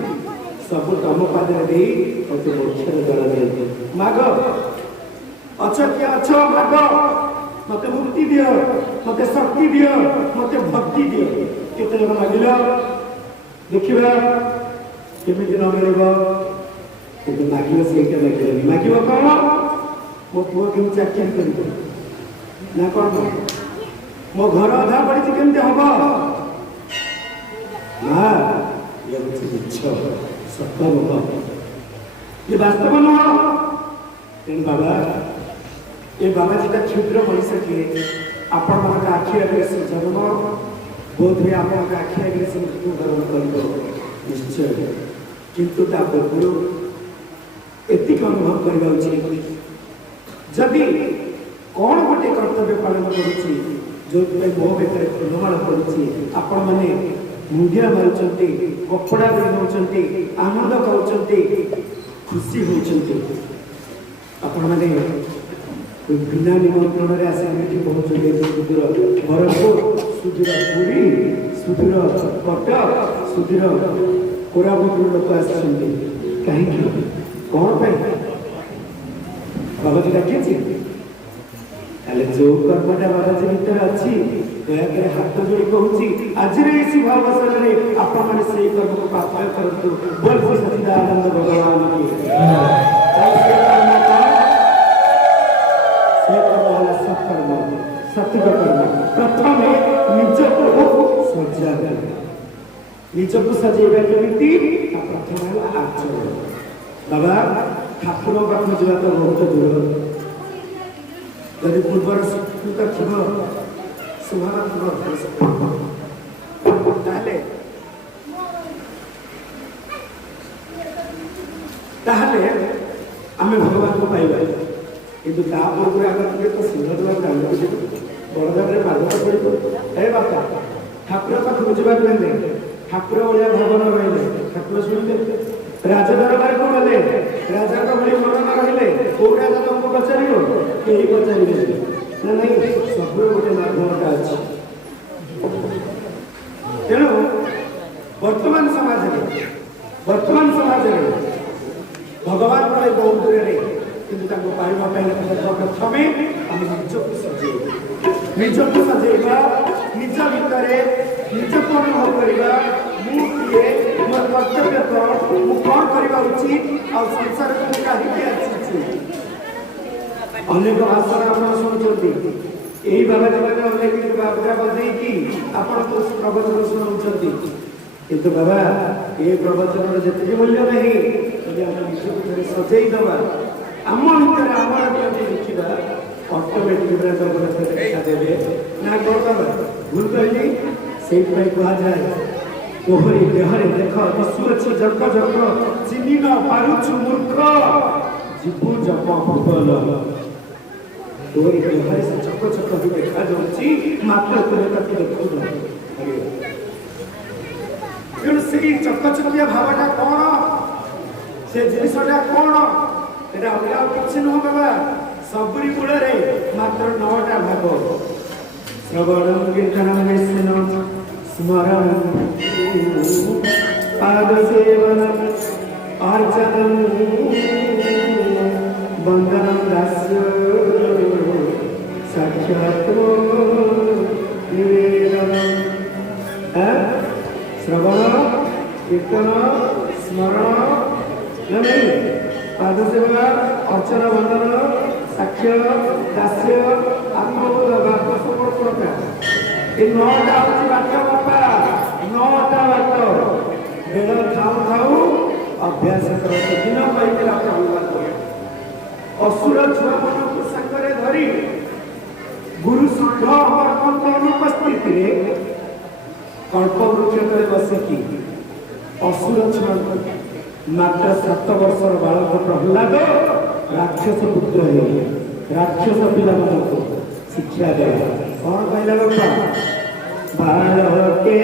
सब तम पादरे दे मते मोक्षर जल दे माग अच्छा कि अच्छा माग मते मुक्ति दियो मते शक्ति दियो मते भक्ति दियो केते जन मागिलो देखिबा केमिति न मिलबो किंतु मागिलो सेटा मागिलो मागिबो कोन मो पुओ के चाकरी करिबो ना कोन मो घर अधा पड़ी केमती हम ना ये इच्छा सत्य ये वास्तव नुह तेणु बाबा ये बाबा जी क्षुद्र मनुष्य किए आपण मान आखि आगे से जन्म बोध हुए आप आखि आगे से मृत्युवरण कर निश्चय किंतु पूर्व एतिक अनुभव करवा उचित जदि कौन गोटे कर्तव्य पालन करुच्ची जो मो बेकर फुलमाल करुच्ची आपण मैंने मुंडिया मारुंट कपड़ा पिंधुंट आनंद कर खुशी होती आपण मैंने बिना निमंत्रण में आसिक पहुँचे सुदूर बरहपुर सुदूर पुरी सुदूर कटक सुदूर कोरापुट लोक आसते कहीं कौन बाबाजी डाकी जो कर्मटा बाबाजी भितर अच्छी दयाकर हाथ जोड़ी कहूँ आज शुभ अवसर में आपण मैंने से कर्म को प्राप्त करूँ बोल सचिदानंद भगवान सत्कर्म सत्य कर्म प्रथम निजको सजा निजको सजेबा केमिति प्रथम है आचरण बाबा ठाकुर पाख जा तो बहुत दूर यदि पूर्वर स्वीकृत थी सुभान आम भगवान को पाइबा किंतु पूर्व आगे तो सिंहद्वार डाली बड़दारे मार्ग पड़े बापा ठाकुर पाखक जावाक ठाकुर भाया भवन रही ठाकुर शुणिले राजदरबार को गले राजा का भाई मन न रही कौ राजा तुमको पचार कहीं पचारे ना नहीं सब गोटे माध्यमटा अच्छे तेणु वर्तमान समाज भगवान पड़े बहुत दूर किंतु प्रथम आम निजको सजेबा निज भितर निजको अनुभव करवा मुझे मोर कर्तव्य कौन करवा उचित आ संसार को कहीं आसी अनेक भाषण आप शुणुंट यही बाबाजी मैंने अनेक बाबा बजे आप प्रवचन शुणाऊँ किंतु बाबा ये प्रवचन जी मूल्य नहीं निज सजई दबा आम भितर आम देखा ऑटोमेटिक देखा देवे ना कौन बाबा भूल कहली से कहुए कोहरी देहरे देख दिशुअछ जक जक चिन्ह न पारुछु मूर्ख जीवु जप भूगल तोरी देहरे से चक चक भी देखा जाऊँगी मात्र तुम देखु तेणु से चकचकिया भावटा कौन से जिनटा कौन ये अलग किसी नुह बाबा सबरी मूल मात्र 9टा भाग श्रवण कीर्तन स्मरण पाद सेवन अर्चन वंदन दास्य साक्षात् निवेदन श्रवण कीर्तन स्मरण नहीं पाद सेवा अर्चना वंदन साक्ष्य दास्य आत्मबोध भाग समर्पण ये 9टा हूँ बात बापा 9टा बात बेल खाऊ खाऊ अभ्यास करते दिन कहला असुर छुआ मन को सागर धरी गुरु शुद्ध अनुपस्थित कल्प वृक्ष तले बसिकी असुर छुआ मात्र 7 वर्षर बालक प्रहलाद राक्षस पुत्र है राक्षस पिला को शिक्षा दे कौन कहला बापा बालके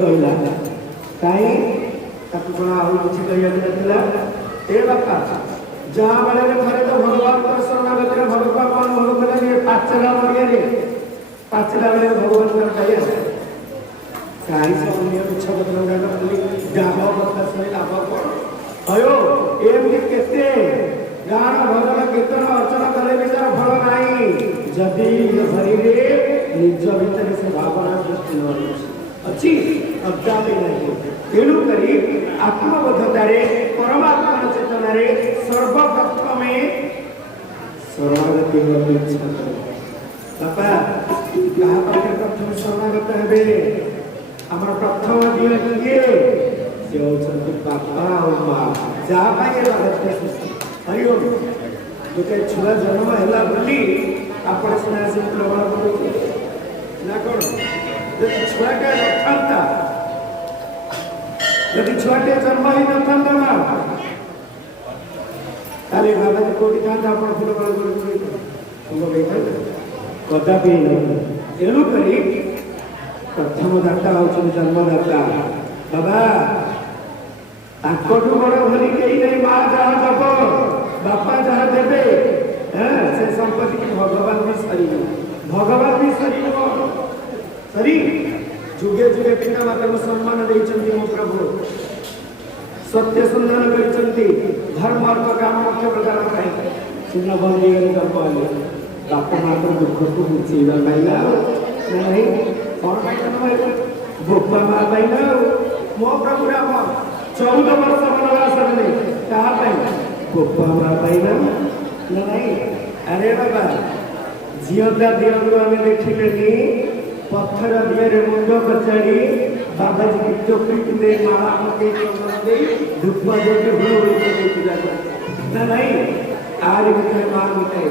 कहला कहीं ताकू कौन आउ किसी कहला ए बापा जहाँ बेले थे तो भगवान को शरणागत भगवान कौन भोग कले पाचला पड़िया पाचला बेले भगवान कहिया कहीं से अन्य इच्छा बदल गाव कथा शुणी लाभ कौन अयो एमती केते गान भजन कीर्तन अर्चना कले विचार फल नहीं जदि शरीर निज भितर से भावना सृष्टि न अच्छी अज्ञाते नहीं तेणु करी आत्मबोधतार परमात्मा चेतना सर्वप्रथम शरणागति इच्छा बापा क्या प्रथम शरणागत हे आम प्रथम दिए किए से होती बापा और माँ जहाँ हरिओ गोटे छुआ जन्म है बोली आप प्रमाण कर छुआटे नथा यदि छुआटे जन्म ही नथा ताले बाबाजी कोटी था आप फूल कदापि तेणु करी प्रथम दाता होती जन्मदाता बाबा ताकठू बड़ धनी कहीं नहीं माँ जहाँ दब बापा जहाँ देवे से संपत्ति की भगवान भी सरी भगवान भी सरी सरी जुगे जुगे पिता माता को सम्मान देइचंती मो प्रभु सत्य संधान करिचंती धर्म अर्थ काम मोक्ष प्रदान पाए सुन बंदी गले जपले बापा माँ को दुख को बुझीवा पाइला नहीं कौन पाइला भोपा माँ पाइला मो प्रभु राम 14 वर्ष वनवास में कहा पाइला भोपा माँ पाइला नहीं अरे बाबा झीटा दियो आम देखिले पत्थर दिए मुंड कचाड़ी बाबाजी की चोपड़ी दे माला पके दे धूप दे ना नहीं आर भितर माँ गोटे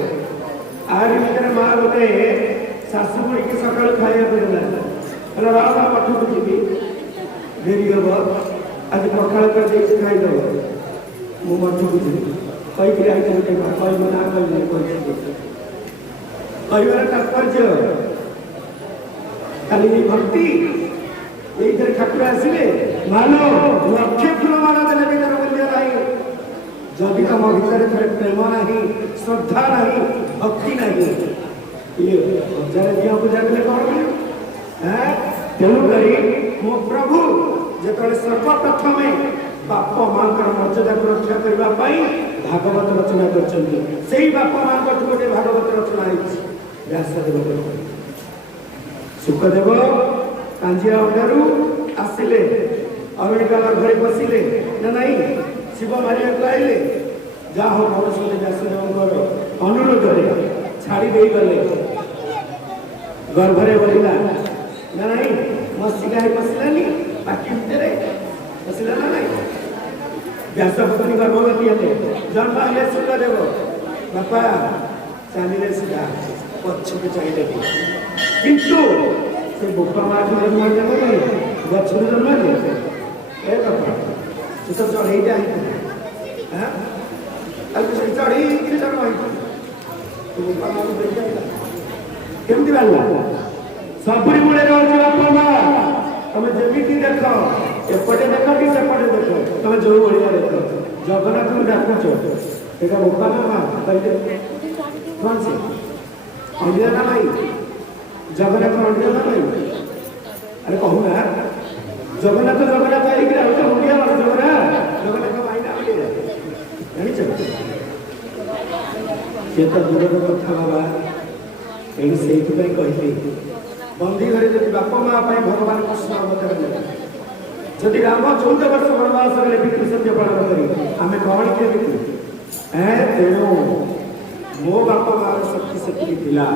आर भितर माँ गोटे शाशुड़ी की सकाल खाया देला राधा पठ को जी डेरी हम आज पखाड़ कर खाईदेव मु मठ को जी कही कही मना कहबार तात्पर्य खाली भक्ति ये ठाकुर आसवे मानो लक्ष्य फूल माला देने भी तार मूल्य नहीं जदि तुम भीतर थे प्रेम नहीं श्रद्धा नहीं भक्ति नहीं ये हजार दिया पूजा कले कौन तेणुक मो प्रभु जो सर्वप्रथम बाप माँ मर्यादा को रक्षा करने भागवत रचना कर बाप माँ गोटे भागवत रचना व्यासदेव सुखदेव कांजिया अंडारू आसिले अमेरिका घरे बसिले ना नहीं शिव मारिया को आइले जहाँ हो मधुसूदन व्यासदेव अनुरोध छाड़ी दे गले गर्भरे बोलिला ना नहीं मस्तिका बसलानी बाकी भितर बसला ना नहीं व्यासपत्नी गर्भवती हेले जन्म हेले सुखदेव बापा चलिए सीधा पक्ष को चाहिए किंतु से बोपा माँ जन्म नहीं गछ जन्म नहीं तो चढ़े जाए चढ़े जन्म बोपा माँ केमती बाला सबरी मूले रही बापा माँ तुम जमी देख एपटे देख कि सेपटे देख तुम जो भाया देख जगन्नाथ को डाकुच ये बोपा माँ कहते कौन से अंडिया ना भाई जगन्नाथ अंडिया ना भाई अरे कहूना जगन्नाथ जगन्नाथ आई अंडिया जगन्नाथ भाई ना जानी से तो दूर कथा बाबा ये कहली बंदी घरे जब बाप माँ भगवान कृष्ण अवतार ने जदि राम 14 वर्ष वनवास पितृ सत्य पालन करी आम कौन के तेणु मो बाप मार शक्ति शक्ति थिला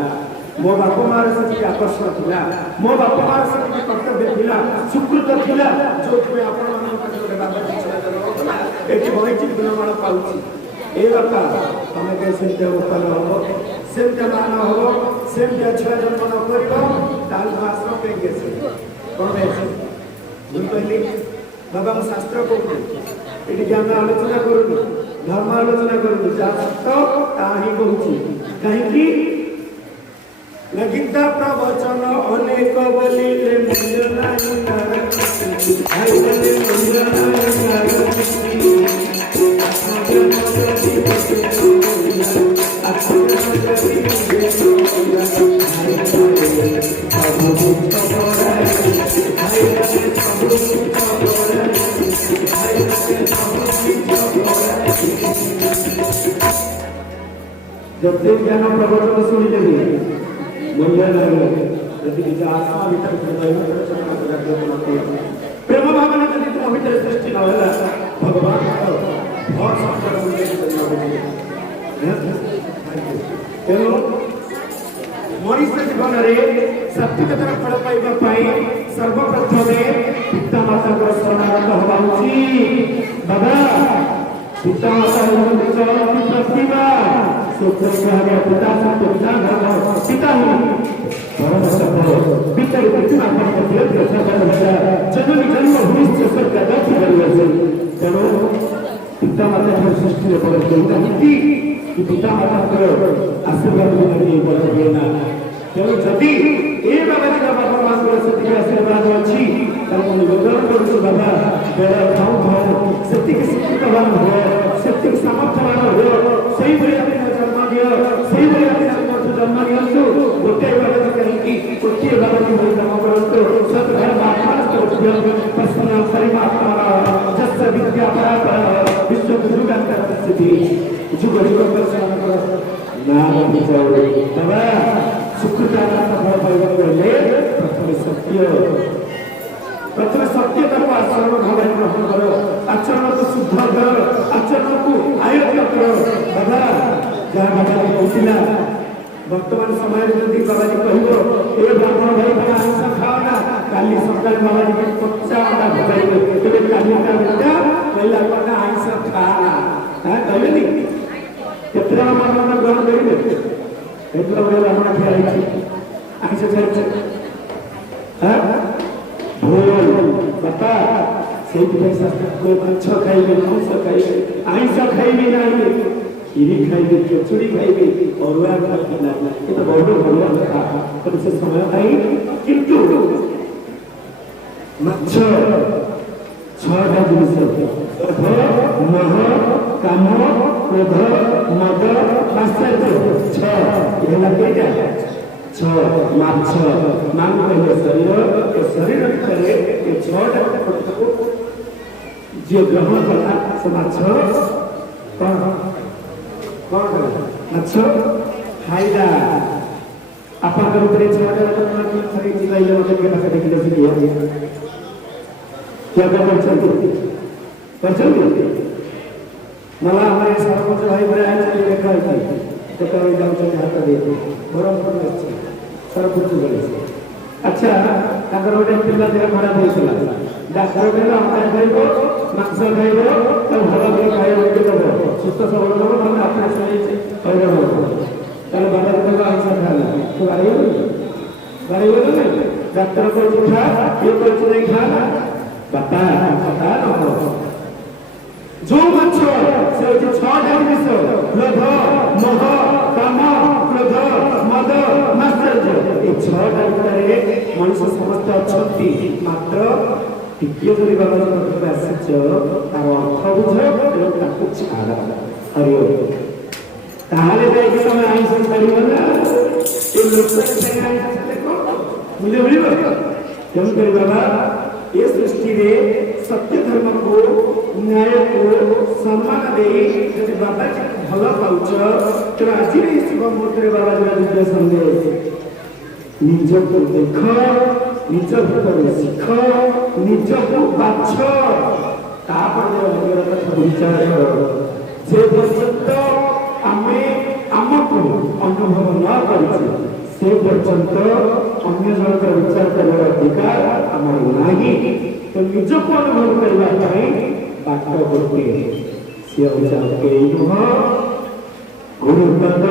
मो बाप मार शक्ति आकर्षण थिला मो बाप मार शक्ति कर्तव्य थिला सुकृत थिला जो तुम्हें आपण मान बाबा एटी बहिची गुणमान पाउची ए बापा तमें कहीं सेमती उत्पन्न हम सेमती मान हम सेमती छुआ जन्म न कर आश्रम कहीं कौन मुझे कहली बाबा मुझे शास्त्र कहूँ ये ज्ञान आलोचना करूँ धर्म आलोचना करूँ जहाँ सत्य ता ही कहूँ कहीं न गीता प्रवचन अनेक बोलिले मूल्य नाही भाई बोले मूल्य नाही जब से ज्ञान प्रवचन सुनी लगी मूल्य नहीं यदि निज आत्मा भीतर प्रेम भावना यदि तुम भीतर सृष्टि न होला भगवान और संस्कार तेणु मनुष्य जीवन में सात्विकतार फल पाइबा सर्वप्रथम पिता माता शरणागत हवा उचित बाबा पिता माता प्रतिभा पिता जननी जन्म भूमि तेणु पिता माता सृष्टि पिता माता आशीर्वाद तेणु जदि ए बाबा बाबा माँ से आशीर्वाद अच्छी निवेदन करुँ बाबा बेड़ा खाऊ खाऊ से शिक्षितवान हो से सामर्थ्यवान हो सही जन्म दियो सही जन्म दियंतु गोटे बाबा कहीं गोटे बाबा की जन्म करंतु सदघर पर्सनल परिमात्मा जस विद्या परापर विश्व जुगांतर स्थिति जुग जुग दर्शन नाम विचार बाबा सुखता सफल पाइबा प्रथम सत्य तक आचरण भाव ग्रहण कर आचरण को शुद्ध कर आचरण को आयत्त कर बाबा जहाँ बाबा कहला वर्तमान समय जदि बाबाजी कह ए ब्राह्मण भाई बड़ा आंसा खाओ ना काली सकाल बाबाजी के कच्चा अंडा भगाइबे तेरे काली का बेटा पहला बड़ा आंसा खाना हां कहले नी केतना मानव ग्रहण करिबे एतला बड़ा ब्राह्मण खाई आंसा खाई हां भोल बता से पैसा कोई अच्छा खाइबे मांस खाइबे आंसा खाइबे ना खीरी खाइबे खिचड़ी खाइबे और वह खाइबे ना ये तो बहुत बढ़िया था पर से समय आई किंतु मच्छ छह जिनिस मोह काम क्रोध मद आश्चर्य छह ये लगे क्या छह माछ मान पहले शरीर करे ये छह जो ग्रहण करता से माछ कौन माछ खाइला आपा कर ऊपर छह खरीद दिलाइले मते के पास देखिले से क्या करछन मला हमारे सरपंच भाई बड़े आए चले देखा है तो कहीं जाऊं चले हाथ दे बरम पर सरपंच गले अच्छा अगर ओडे पिल्ला देह खराब होइसला डाक्टर कहला हम खाइबो मांस खाइबो तो भलो के खाइबो के देबो सुस्त सबल देबो हम अपने सही होइबो ताले बाबा कहला आंसा खाला तो गाड़ियो ना डाक्टर को उठा ये कुछ नहीं खाना बता न जो मच्छ से जो छह जिनिस लोभ मोह काम क्रोध मद मात्सर्य ये छह भितर मनुष्य समस्त अच्छी मात्र टिके जरी बाबा जी आसिच तार अर्थ बुझ ताको छाड़ हरिओ ताहले जाइए तुम आइंस छाड़िब ना ये लोक मूल्य मिल क्यों कर बाबा ये सृष्टि रे सत्य धर्म को न्याय को सम्मान दे यदि बाबा जी भल पाउछ तो आज शिव मुहूर्त बाबा जी दिव्य संदेश निज को देख निज भीतर शिख निज को बाछ विचार जे पर्यंत आमे आमको अनुभव न कर से पर्यंत अन्य जन विचार कर अधिकार आम नहीं तो निज को अनुभव करने बाट गोटे सी हूँ नुह गुरुपद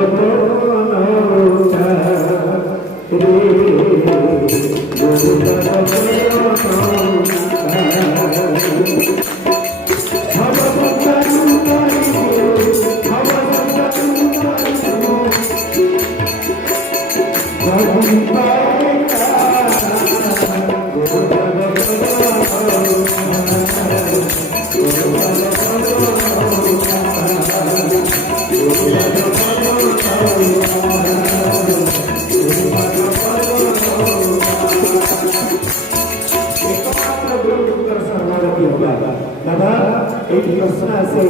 एक प्रश्न आसे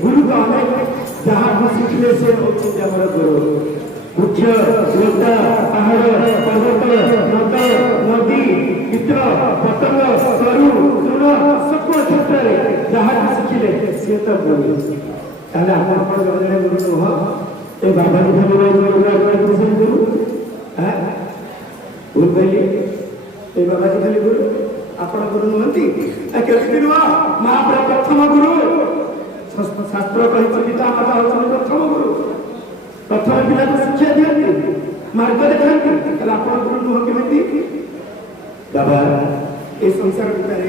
गुरु का अनेक जहाँ हम सीखले से होते हमारा गुरु मुख्य लोटा पहाड़ पर्वत नद नदी मित्र पतंग तरु तृण सब क्षेत्र में जहाँ हम सीखले से तो गुरु ताले आपण जने गुरु नुह ए बाबा जी खाली गुरु हां भूल गई ए बाबा जी खाली गुरु आपण गुरु नुहंती केति नुह महाप्र प्रथम गुरु शास्त्र कही पिता माता होती प्रथम गुरु प्रथम पिला को शिक्षा दिखती मार्ग देखती आपण गुरु नुह केमिति बाबा ए संसार भितर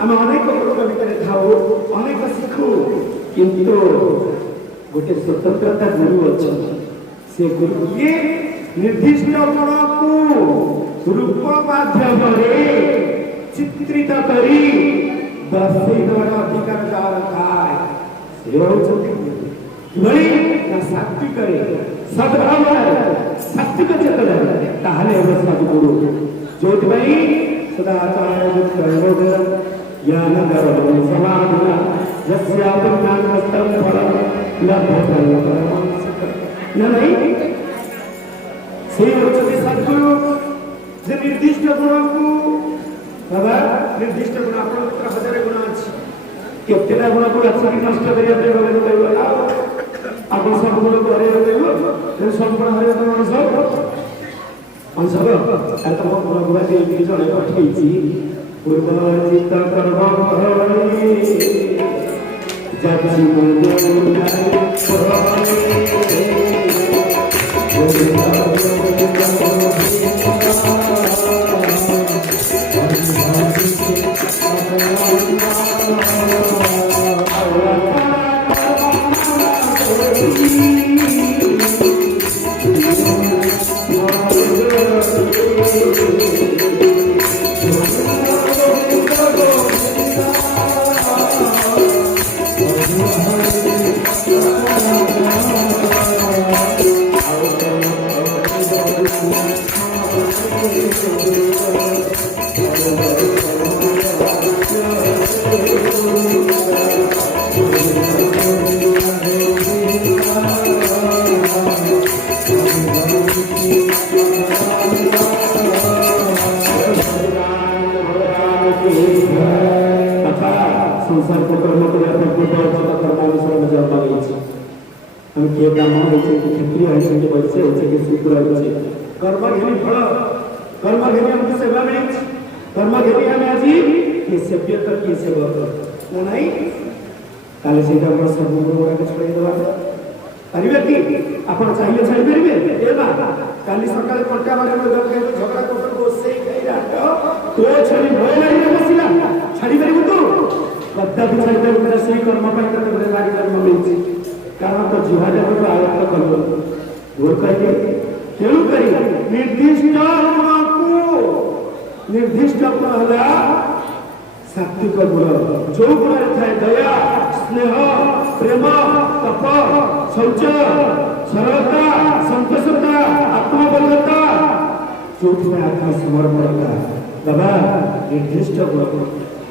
आम अनेक गुरु भितर थाऊ अनेक शिखु किंतु गोटे स्वतंत्रता गुरु अच्छा से गुरु ये निर्दिष्ट गुण को रूप माध्यम चित्रित करी दर्शेकर अधिकार जार थाए से होचंती सात्विक सद्भाव सात्विक चेतना ताहले सद्गुरु जो सदाचार्य ज्ञान समाधि यस्यापन्नास्तम फलम लभ्यते नहीं से होचंती सद्गुरु जे निर्दिष्ट गुण को बाबा निर्दिष्ट गुण आपण हजार गुण अछि केतेटा गुण को अच्छी नष्ट करिया पे गले कहला आपण सब गुण करे देबो जे सब गुण हरे तो सब अंशब आता हम गुण गुण के जणे पठेछि पूर्वजित कर्म भवै जाति मन संसार को कर्म करे अपने कर्मानुसार में जन्म लेछि हम के ब्राह्मण है के क्षत्रिय है के वैश्य है के शूद्र है कर्म घेनी फल कर्म घेनी हम सेवा में कर्म घेनी हम आज के सेव्य कर के सेवा कर नहीं काले सीधा पर सब गुरु के छोड़ देबा परिबे की आपण चाहिए छाड़ी परिबे ए बा काली सकाळे पंटा मारे झगड़ा कर बसे खैरा तो छड़ी भय नहीं बसिला छाड़ी परिबे तू कदापि छाड़ी परिबे से कर्म पाई करते लागी कर्म मिलछि कारण तो जिहाद को आयत्त करो घोर कहिए केलु करी निर्दिष्ट पहला सात्विक गुण जो गुण थे दया स्नेह प्रेम तप शौच सरलता संतोषता आत्मबलता जो आत्मसमर्पणता बाबा निर्दिष्ट गुण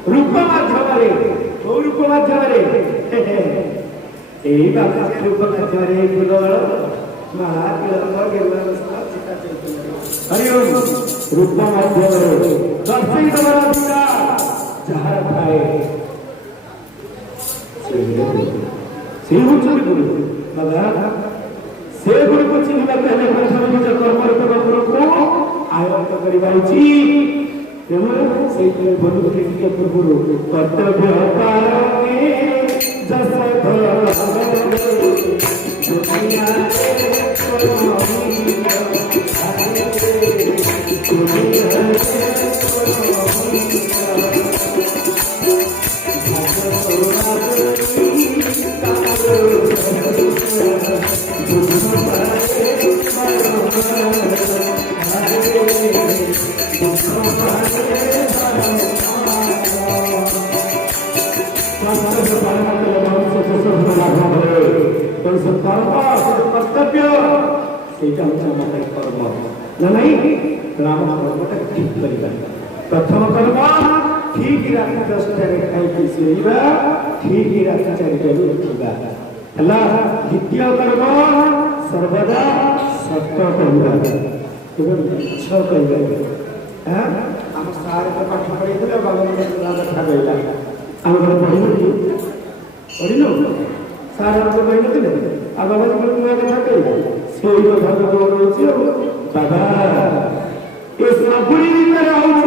रूप माध्यम रूप माध्यम यही बात रूप माध्यम फूल माला हरि ओम रूप माध्यम दर्शित जहाँ थाए से गुरु बाबा से गुरु को चिन्हवा पहले प्रथम निज कर्म गुरु को आयत्त करिबाइछि एवं से बंधु के गुरु कर्तव्य पालने जस कर्तव्य नहीं राम कर्म ठीक कर प्रथम कर्म ठीक रात 10टार खाई शोवा ठीक रात 4टार उठा है द्वितीय कर्म सर्वदा सत्य कहवा आम सारे तो पाठ पढ़ी बाबा कथा कहला आम घर पढ़ी पढ़िलु सार हमको कही ना आ बाबा जी कथा कहला से बाबा ये सबुरी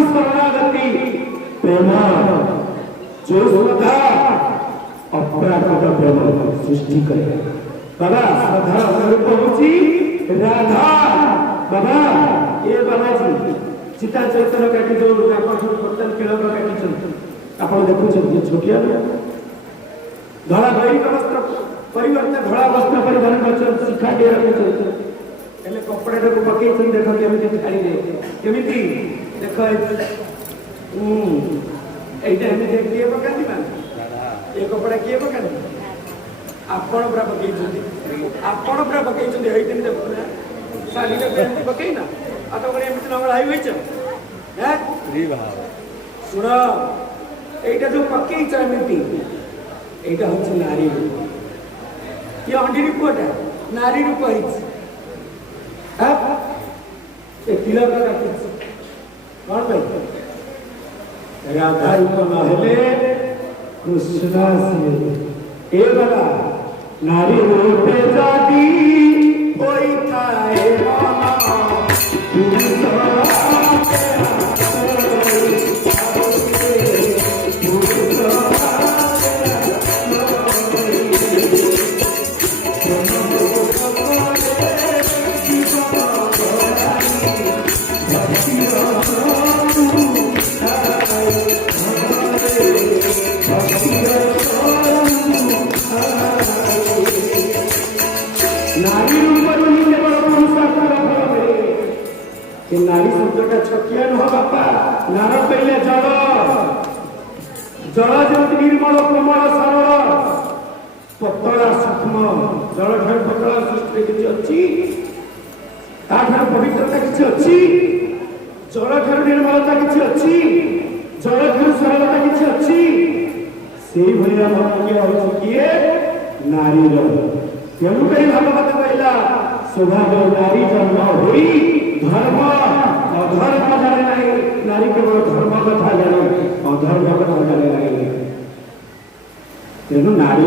शरणागति प्रेम जो श्रद्धा अपराध प्रेम सृष्टि करे बाबा श्रद्धा स्वरूप होची राधा बाबा ये बाबा जी सीता चैतन्य काटी जो बर्तन खेल काटी आप देखुं छोटिया धड़ा बैरिक वस्त्र परिवर्तन धड़ा वस्त्र परिधान कर शिक्षा दिया कपड़ा को पकई देख केमी छाड़ी केमी देख ये किए पकाती ये कपड़ा किए पकाती आपण पूरा पकई आपण पूरा पकई देखना शाढ़ी पकई ना आ तो नंगल आई शुण यहाँ जो पकई एमती यहाँ हूँ नारी ये अंडी पुआटा नारी रूप तिलक कौन भाई राधा रूप नहले कृष्ण से ए वाला नारी रूपे जाती कोई थाए नारी शब्द छकिया नुह बापा नार कहले जल जल जो निर्मल कोमल सरल पतला सूक्ष्म जल ठार पतला सृष्टि किसी अच्छी पवित्रता किसी अच्छी जल ठार निर्मलता किसी अच्छी जल ठार सरलता किसी अच्छी से भाव किए नारी तेणुक भागवत कहला स्वभाव नारी जन्म हुई धर्म अधर्म जाने नहीं नारी केवल धर्म कथा जाने अधर्म कथा जाने नहीं तेणु नारी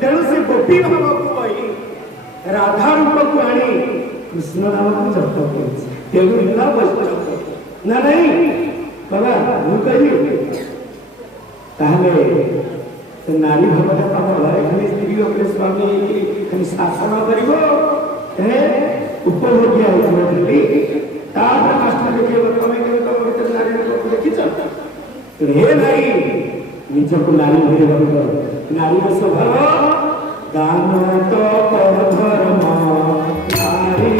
तेणु से गोपी भाव को कही राधा रूप को आनी कृष्ण नाम को जप तेणु इतना वैष्णव ना नहीं बाबा मु कही ताहले तो नारी भावना तम घरे खाली स्त्री अपने स्वामी खाली शासन करिवो उपभोग्य होती मास्टर देखिए कमे कमे कम भीतर नारी को देखी हे नारी निज को नारी भर नारी का स्वभाव दान तो पर धर्म नारी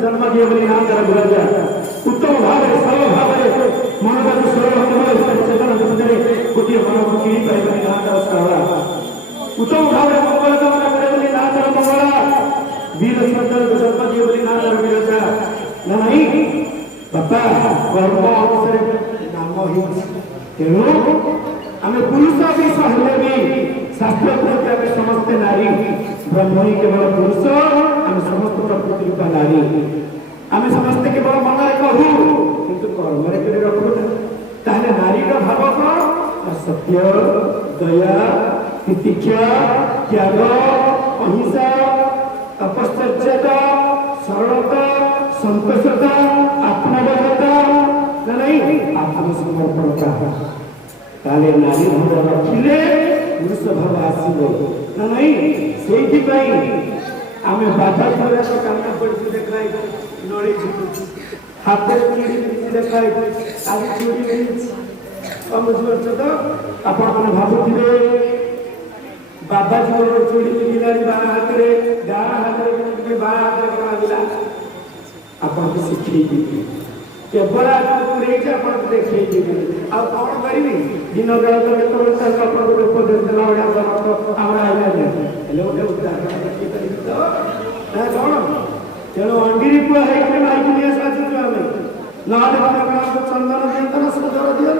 जन्म दिए बोली नाम जरा बुला दिया उत्तम भाव सरल भाव मनोबल सरल चेतन गोटे मन किणी पारे नाम जरा सारा उत्तम भाव मंगल कामना करे बोली नाम जरा मंगला वीर सुंदर को जन्म दिए बोली नाम जरा विरजा नहीं बापा कर्म अनुसार नाम ही तेणु आम पुरुष भी सहले भी शास्त्र प्रति समस्त नारी ब्रह्म ही केवल पुरुष आम समस्त प्रकृति रूपा नारी आम समस्त केवल मन कहू किंतु कर्म रखू ताहले नारी भाव कौन सत्य दया तितिक्षा त्याग अहिंसा अपश्चर्यता सरलता संतोषता आत्मबोधता ना नहीं आत्मसमर्पणता ताले नारी भाव रखिले पुरुष भाव आसीबो ना नहीं सेठी पई आमे बाधा थोड़ा तो काम पड़ती देखाई नड़ी छुटू हाथे चूड़ी देखाई आगे चूड़ी नहीं हम बुझिपारछ तो आपण माने भाबुथिबे बाबाजी को चूड़ी मिलारी बा हाथ रे डाण हाथ रे के बा हाथ रे बना दिला आपण को सिखई दी केवल आपको रेखा आपण को देखई दी आ कोन करिवि दिन बेला तो केतबे तक आपण को उपदेश देला ओडा तो हमरा आइला दे हेलो ओडे उदाहरण की करी तो ना कोन चलो अंडीरी को है के माइक लिया साथी जो हमें ना देखा को चंदन देंतन सुंदर दियो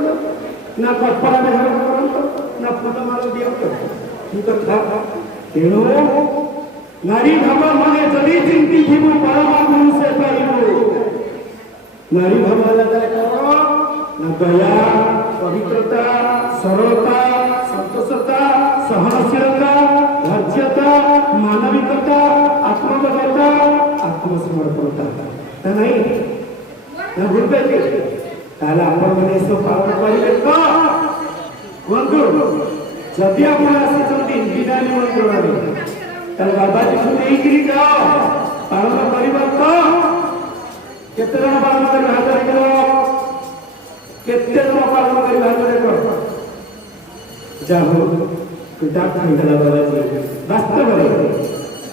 ना कपड़ा में हर करंतो ना फोटो मार दियो की कथा तेणु नारी भाव माने जदि चिंती थी परमात्मा से पाइबो नारी भाव लगा करो ना दया पवित्रता सरलता संतोषता सहनशीलता धैर्यता मानविकता आत्मबोधता आत्मसमर्पणता नहीं ना भूल पे ताला आपण माने सब पालन करिवे तो बंधु जदि आपण आसी विधानी मंत्रण ताले बाबाजी को लेकिन जाओ पालन करिबा तो केते जन पालन कर हाथ देखो केते जन पालन कर हाथ देखो जाहो डाक खंडला बाबाजी वास्तव में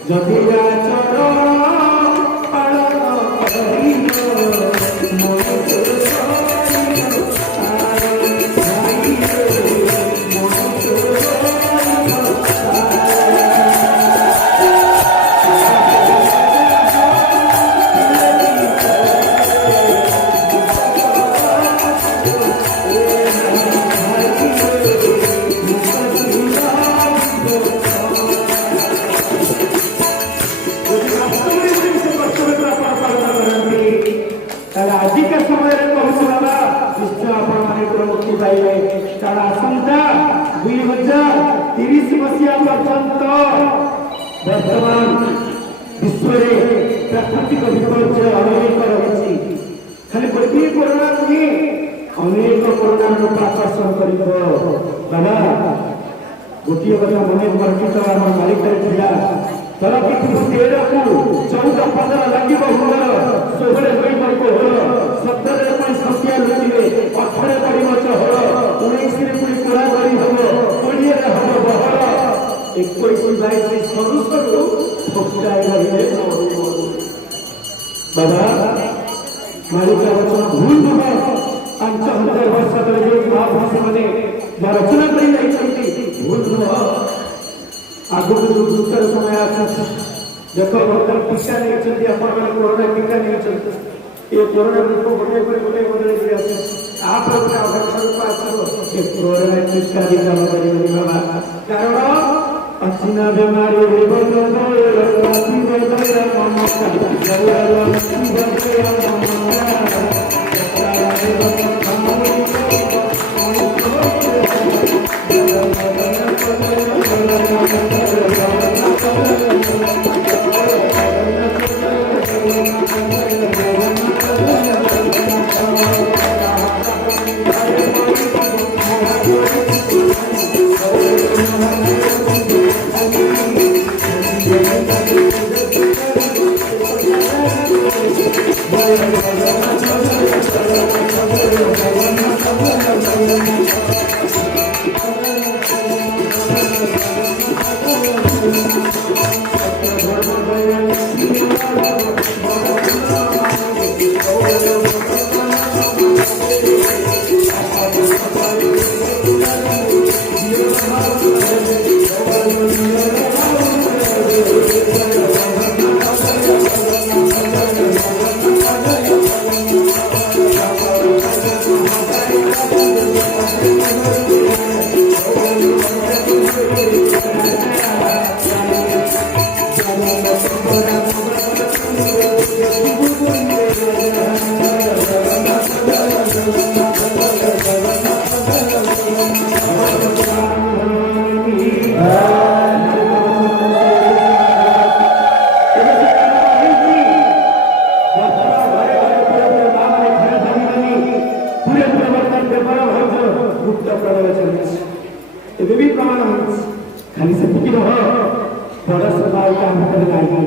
जदि आचरण पालन करिनो मोर वर्तमान विश्व प्राकृतिक विपर्य अनेक रही खाली गोटे कोरोना नुहे अनेक कोरोना रूप आकर्षण कर बाबा गोटे कथा मन रखित आम मालिक तर कि तेर को 14-15 लगे हल 16 हल 17 संख्या लुचिले 18 परिमच हल 19 पुणी कोड़ा गरी हम 20 हम बहल 21-22 सरू सरू बाबा मालिका वचन भूल नुहे 5000 वर्ष तले जो महापुरुष मैंने रचना कर भूल नुह आगु दुष्कर समय आस देखो बर्तमान टीका नहीं कोरोना टीका नहीं ये कोरोना रूप गोटे गोटे बदल आप कोरोना टीका निकाल बाबा कारण अचिना बेमारी नुह बड़ स्वभाव का अंतर नहीं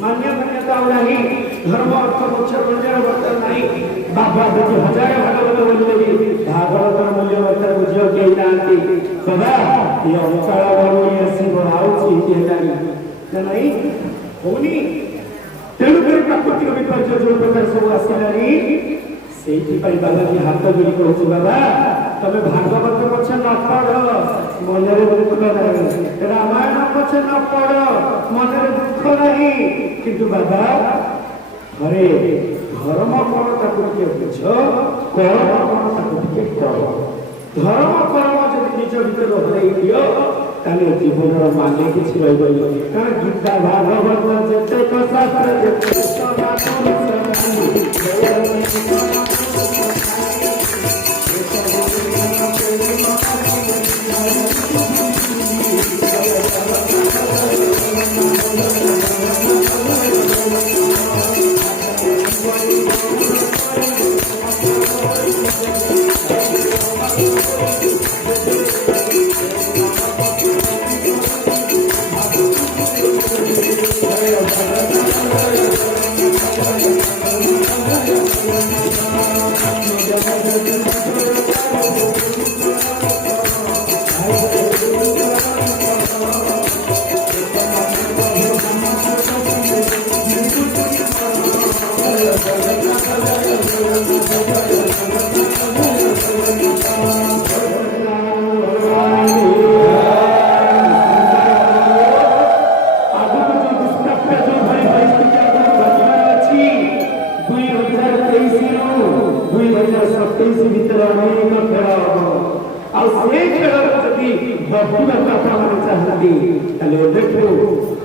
मान्य मान्यता नहीं धर्म अर्थ मोक्ष मूल्य वर्तन नहीं बाबा बुझी हजार भागवत बोलले भागवत मूल्य वर्तन बुझियो के नांती बाबा ये अंकाळ बनी आसी बहाउची केलानी नहीं होनी तेणु कर प्राकृतिक विपर्य जो प्रकार सब आसिलानी सेठी पाई बाबा की हाथ जोड़ी कहू बाबा तबे भागवत पछे न पढ़ मनरे दुख नहीं रामायण पछे न पढ़ मनरे दुख नहीं किंतु बाबा घरे धर्म कौन ताको के बुझ कर्म कौन ताको के कर धर्म कर्म जब निज भीतर हरई दियो ताले जीवन माने किछि रहइबो कारण गीता भागवत जते को शास्त्र जते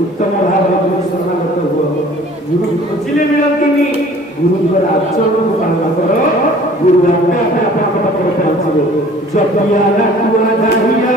उत्तम भाव सम्मानित हुआ गुरु खोजिले मिलती गुरुवर आचरण को पालन कर गुरु आपे आपे आपन पाखरे पहुंचबे जपिया लाकुआ दाहिया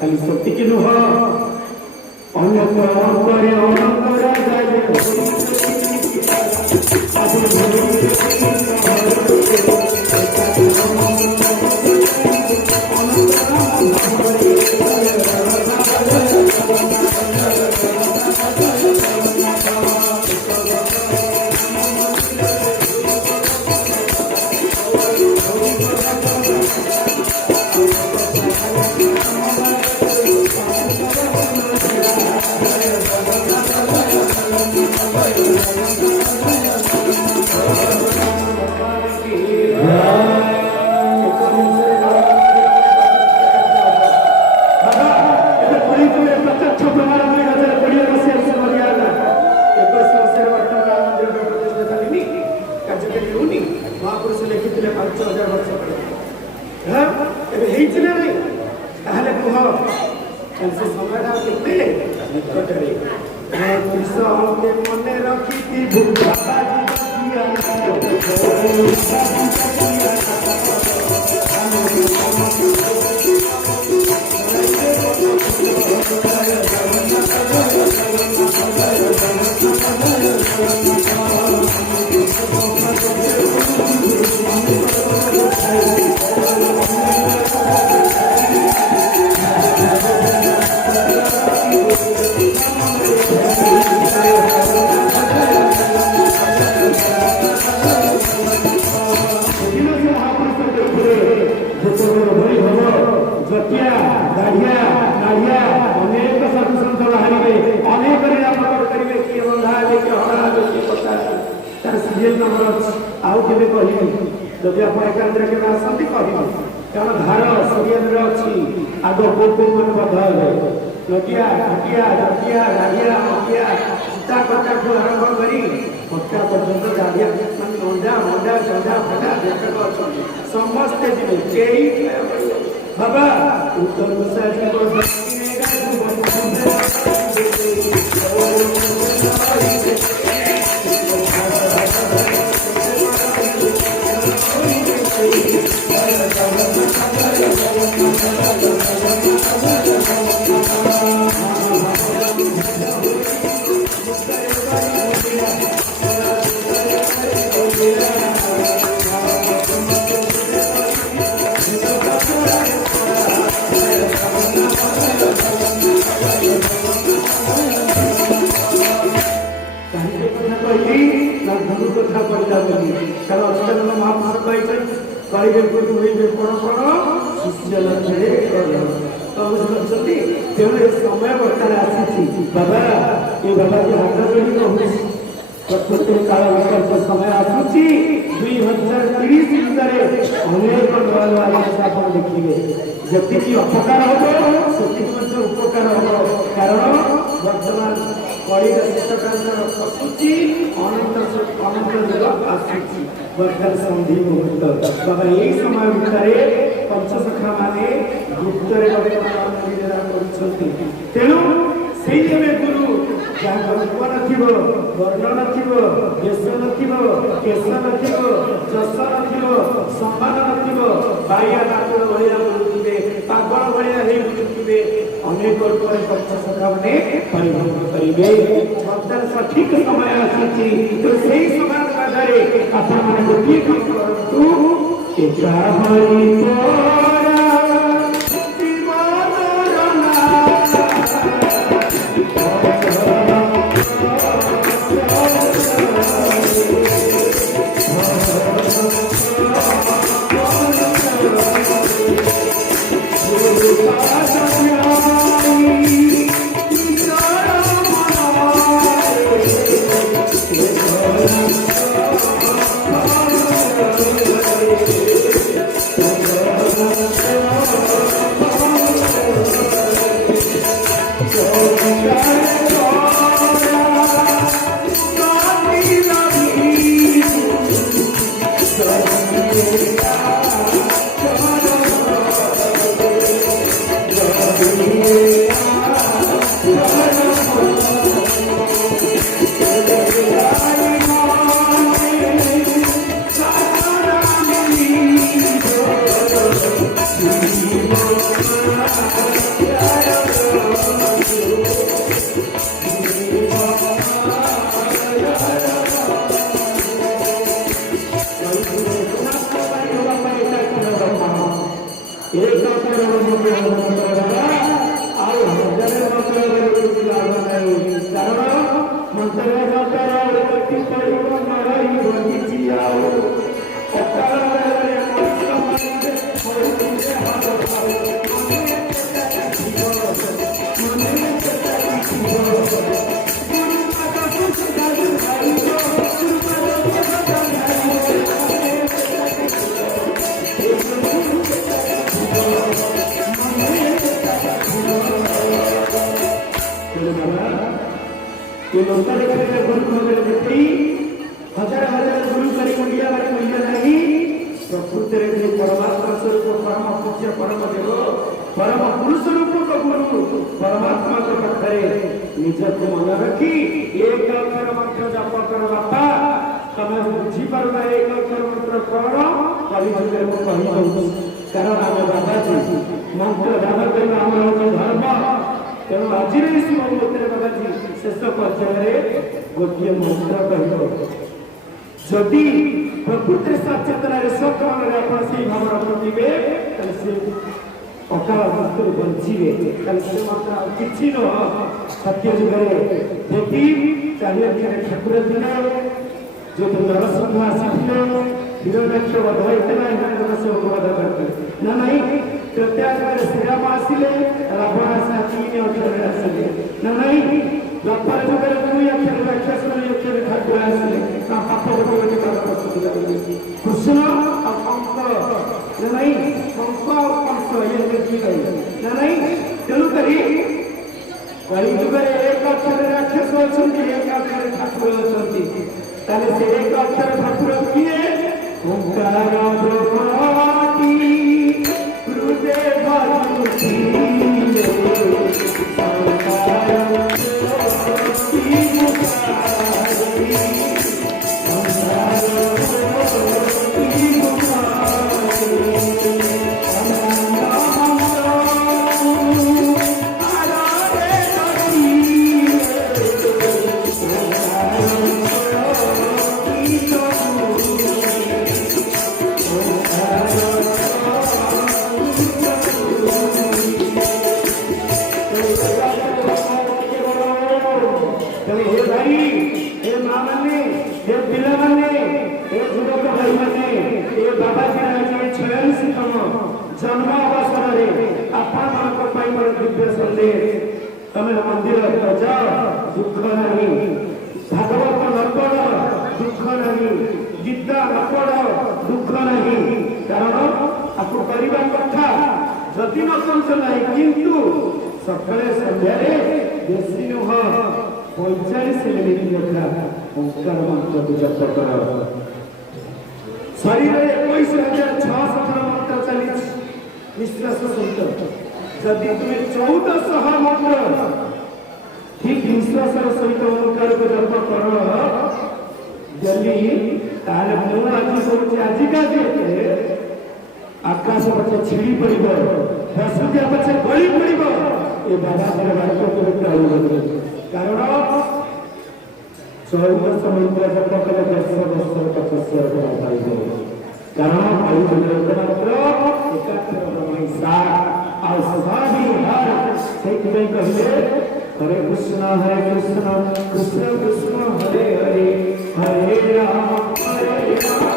खाली शक्ति के नुह अन्य करे मने रखी थी भरी हम जटिया दाढ़िया नाड़िया अनेक साधु सन्त बाहर अनेक निरापद करेंगे किए बंधा है किए हरा है किए पता तार सीरियल नंबर अच्छी आउ केवे कहबी जदि आप एकांतर के आसती कहबी कारण धार सीरियल अच्छी आग को मन बध है नटिया घटिया जटिया दाढ़िया मटिया सीता कटा को आरंभ करी पक्का पर्यंत दाढ़िया मान मंडा मंडा चंदा फटा जेतक अच्छी समस्ते जीवे केही बाबा उत्तर दिशा समय बर्तार आसी बाबा ये बाबा जी हाथ जोड़ी कहूँ काल विकल्प समय आसूची 2030 भितर अनेक नवा नवा जिनिस आप देखिए जी अपकार हम से उपकार हम कारण वर्तमान कलिर शीतकांतर पशुची अनंत युग आसूची वर्तमान संधि मुहूर्त बाबा यही समय भितर पंचसखा माने गुप्तरे तेणु से गुरु जहाँ रूप नथिबो वर्ण नथिबो देश नथिबो केश नथिबो जस नथिबो सम्मान नथिबो बाया नाकुर भलिया बुलुथिबे पागल भलिया हेइ बुलुथिबे अनेक रूपरे पंचसखा माने परिभ्रमण करिबे वर्तमान सठिक समय आसीछि तो सेही समय आधारे आपण माने गोटिए काम करतु एका हरि तोरा हजार हजार गुरु करी मुंडिया मूल्य नहीं प्रकृति परमात्मा स्वरूप परम पूज्य परम देव परम पुरुष रूप गुरु परमात्मा के पाखे निज को मन रखी एक अक्षर मंत्र जप कर बापा तमे बुझी पारना एक अक्षर मंत्र कौन कलिजुगे को कही कारण आम बाबाजी मंत्र दान करना आम धर्म तेणु आज बाबाजी शेष पर्यायर गोटे मंत्र कह जदि प्रकृति सचेतना स्वकरण से भाव रखिए अकाल वस्तु बंचे कि सत्य जुगे देखी चारिखे ठाकुर दिन जो नरसिंह आसी हिरण्यक्ष वध होता हिरण्य से उपवाद करते ना ना ଗୋଟେ କାରଣ ପ୍ରସ୍ତୁତ କରିବେ କୃଷ୍ଣ ଆଉ କଂସ ନା ନାଇଁ କଂସ ଆଉ କଂସ ଇଏ ଦେଖି ନା ନାଇଁ ତେଣୁକରି କଳିଯୁଗରେ ଏକ ଅକ୍ଷର ରାକ୍ଷସ ଅଛନ୍ତି ଏକ ଅକ୍ଷର ଠାକୁର ଅଛନ୍ତି ତାହେଲେ ସେ ଏକ ଅକ୍ଷର ଠାକୁର କିଏ ଓଙ୍କାର ବ୍ରହ୍ମଟି ହୃଦୟ ଭଜୁଛି जन्म अवसर दिव्य सन्देश तमें मंदिर जाओ दुख नहीं भागवत नपड़ दुख नहीं गीता नपड़ दुख नहीं कारण आपको करवा कथा जदि न समझ नहीं किंतु सकाले संध्यार बेसी नुह 45 मिनिट लेखा ओंकार मंत्र को जप कर शरीर 21,600 मंत्र चली विश्वास सहित जदि तुम्हें 1400 मंत्र ठीक विश्वास सहित ओंकार को जप कर दिल्ली ताले मु आज सोच आजिका जे आकाश पछे छिड़ी पड़िबो बसुदिया पछे गली पड़िबो ए बाबा दरबार को प्राण कारण 1400 मंत्र जप कले 10 वर्ष 50 पाइबो कारण मात्र एकाक्षर ब्रह्मैसा और सभी हर से कहले हरे कृष्ण कृष्ण कृष्ण हरे हरे हरे राम हरे राम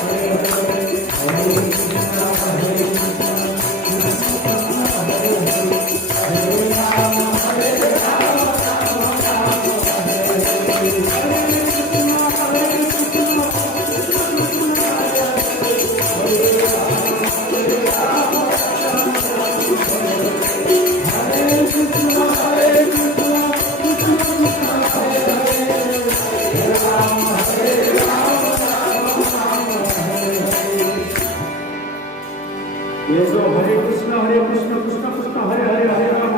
हरे हरे हरे कृष्ण हरे ये जो हरे कृष्ण कृष्ण कृष्ण हरे हरे हरे राम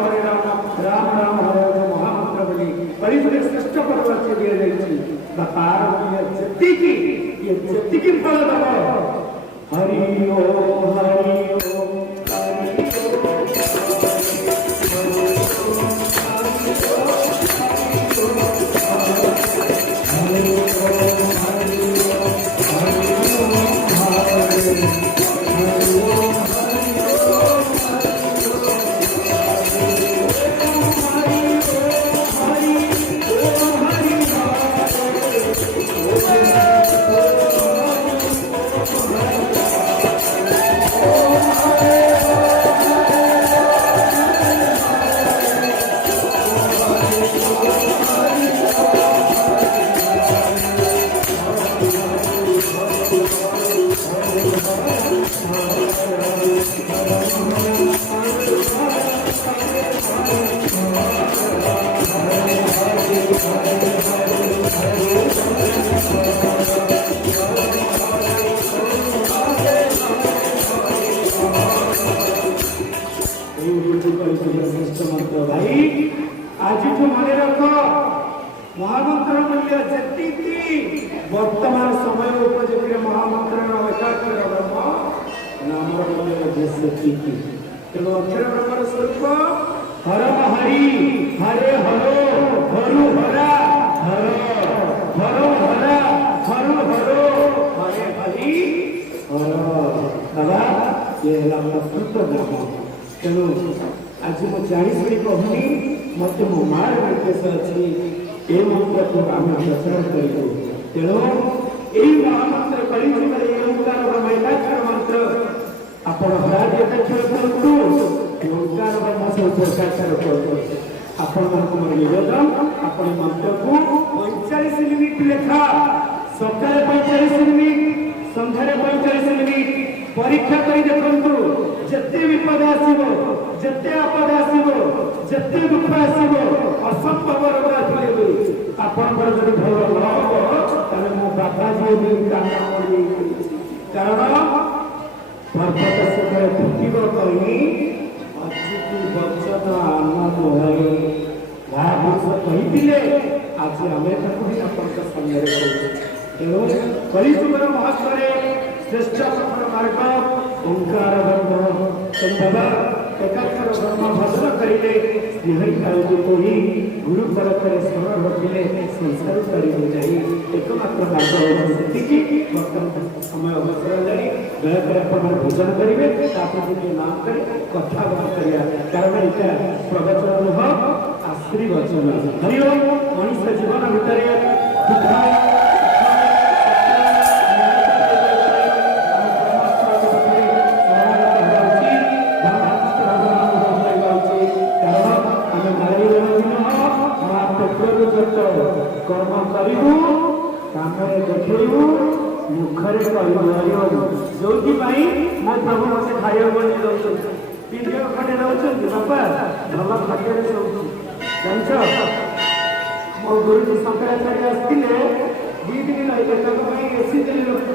राम राम हरे हरे महामंत्र बोली परिपूर्ण श्रेष्ठ पर्व से दिया जाइए बापार ये जति की फल दब हरि ओम हरि ओम भाई आज मन रख महामंत्र मूल्य जी वर्तमान समय उपयोगी महामंत्र एकाक्षर ब्रह्म नाम मूल्य तेणु अक्षर ब्रह्म स्वरूप हरम हरि हरे हरो हरु हरा हर हरो हरा हरु हरो हरे हरि हर बाबा ये प्रकृत ब्रह्म तेणु आज मुझे जानी कहूनी मत मो मार निर्देश अच्छी ये मंत्र को आम प्रचार करूँ तेणु यही महामंत्र ओंकार ब्रह्मेकाक्षर मंत्र आप हराज एकाक्षर करूँ ओंकार ब्रह्म से एकाक्षर करूँ आपण मोर निवेदन आपण मंत्र को 45 मिनिट लेखा सकाळे 45 मिनिट संध्यारे 45 मिनिट परीक्षा करी देखंतु जत्ते विपद आसीबो जत्ते आपद आसीबो जत्ते दुख आसीबो असंभव रोग आसीबो आपण पर जदि भय न हो तने मो बाबा जी भी काम करी कारण पर्वत शिखर फुटिब कहि अचिति वचन आनंद होय भागवत कहिथिले आज आमे ताकू ही अपन का सामने रखो एवं कलिजुगर महत्वरे श्रेष्ठ सफल मार्ग ओंकार बंध संभव एकाक्षर ब्रह्म भजन करिले श्रीहरि कायदे को ही गुरु परकर स्मरण रखिले संसार करि जाई एकमात्र मार्ग होय सेतिकी वर्तमान समय अवसर जाई दया कर अपन भजन करिवे तापर के नाम करी कथा बात करिया कारण इटा प्रवचन नह आशीर्वचन हरि ओम मनुष्य जीवन भितरे दुख कर्म करू काम देखू मुखरे कहू जो मो प्रभु मत खाया बनी दौर पिंडिया खटे दौरान बापा भल खाद्य जान मो गुरु शंकराचार्य आसते 2 दिन रही एसी देने भक्त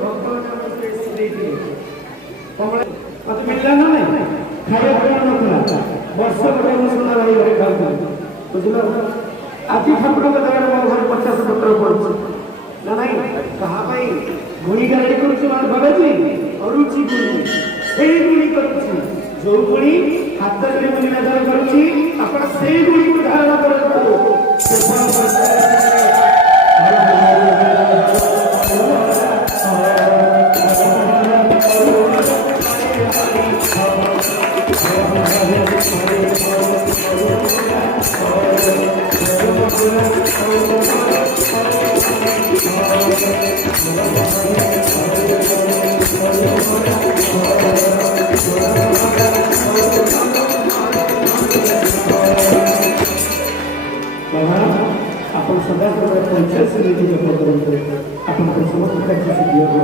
मत मिलला ना नहीं खाया पीना ना वर्ष गोटे मुसला रही घरे खाऊ बुझल आज ठाकुर के दया मो घर 50 पत्र पड़छ ना नहीं कहा भाई गुणी गाड़ी करूछु मार बाबाजी अरुचि गुणी सेही गुणी करूछु जो गुणी हाथ रे गुणी धारण करूछि आपण सेही गुणी को धारण करतो आपण सदा पंचायत समितीचे पद आपण समस्त सिद्धी हो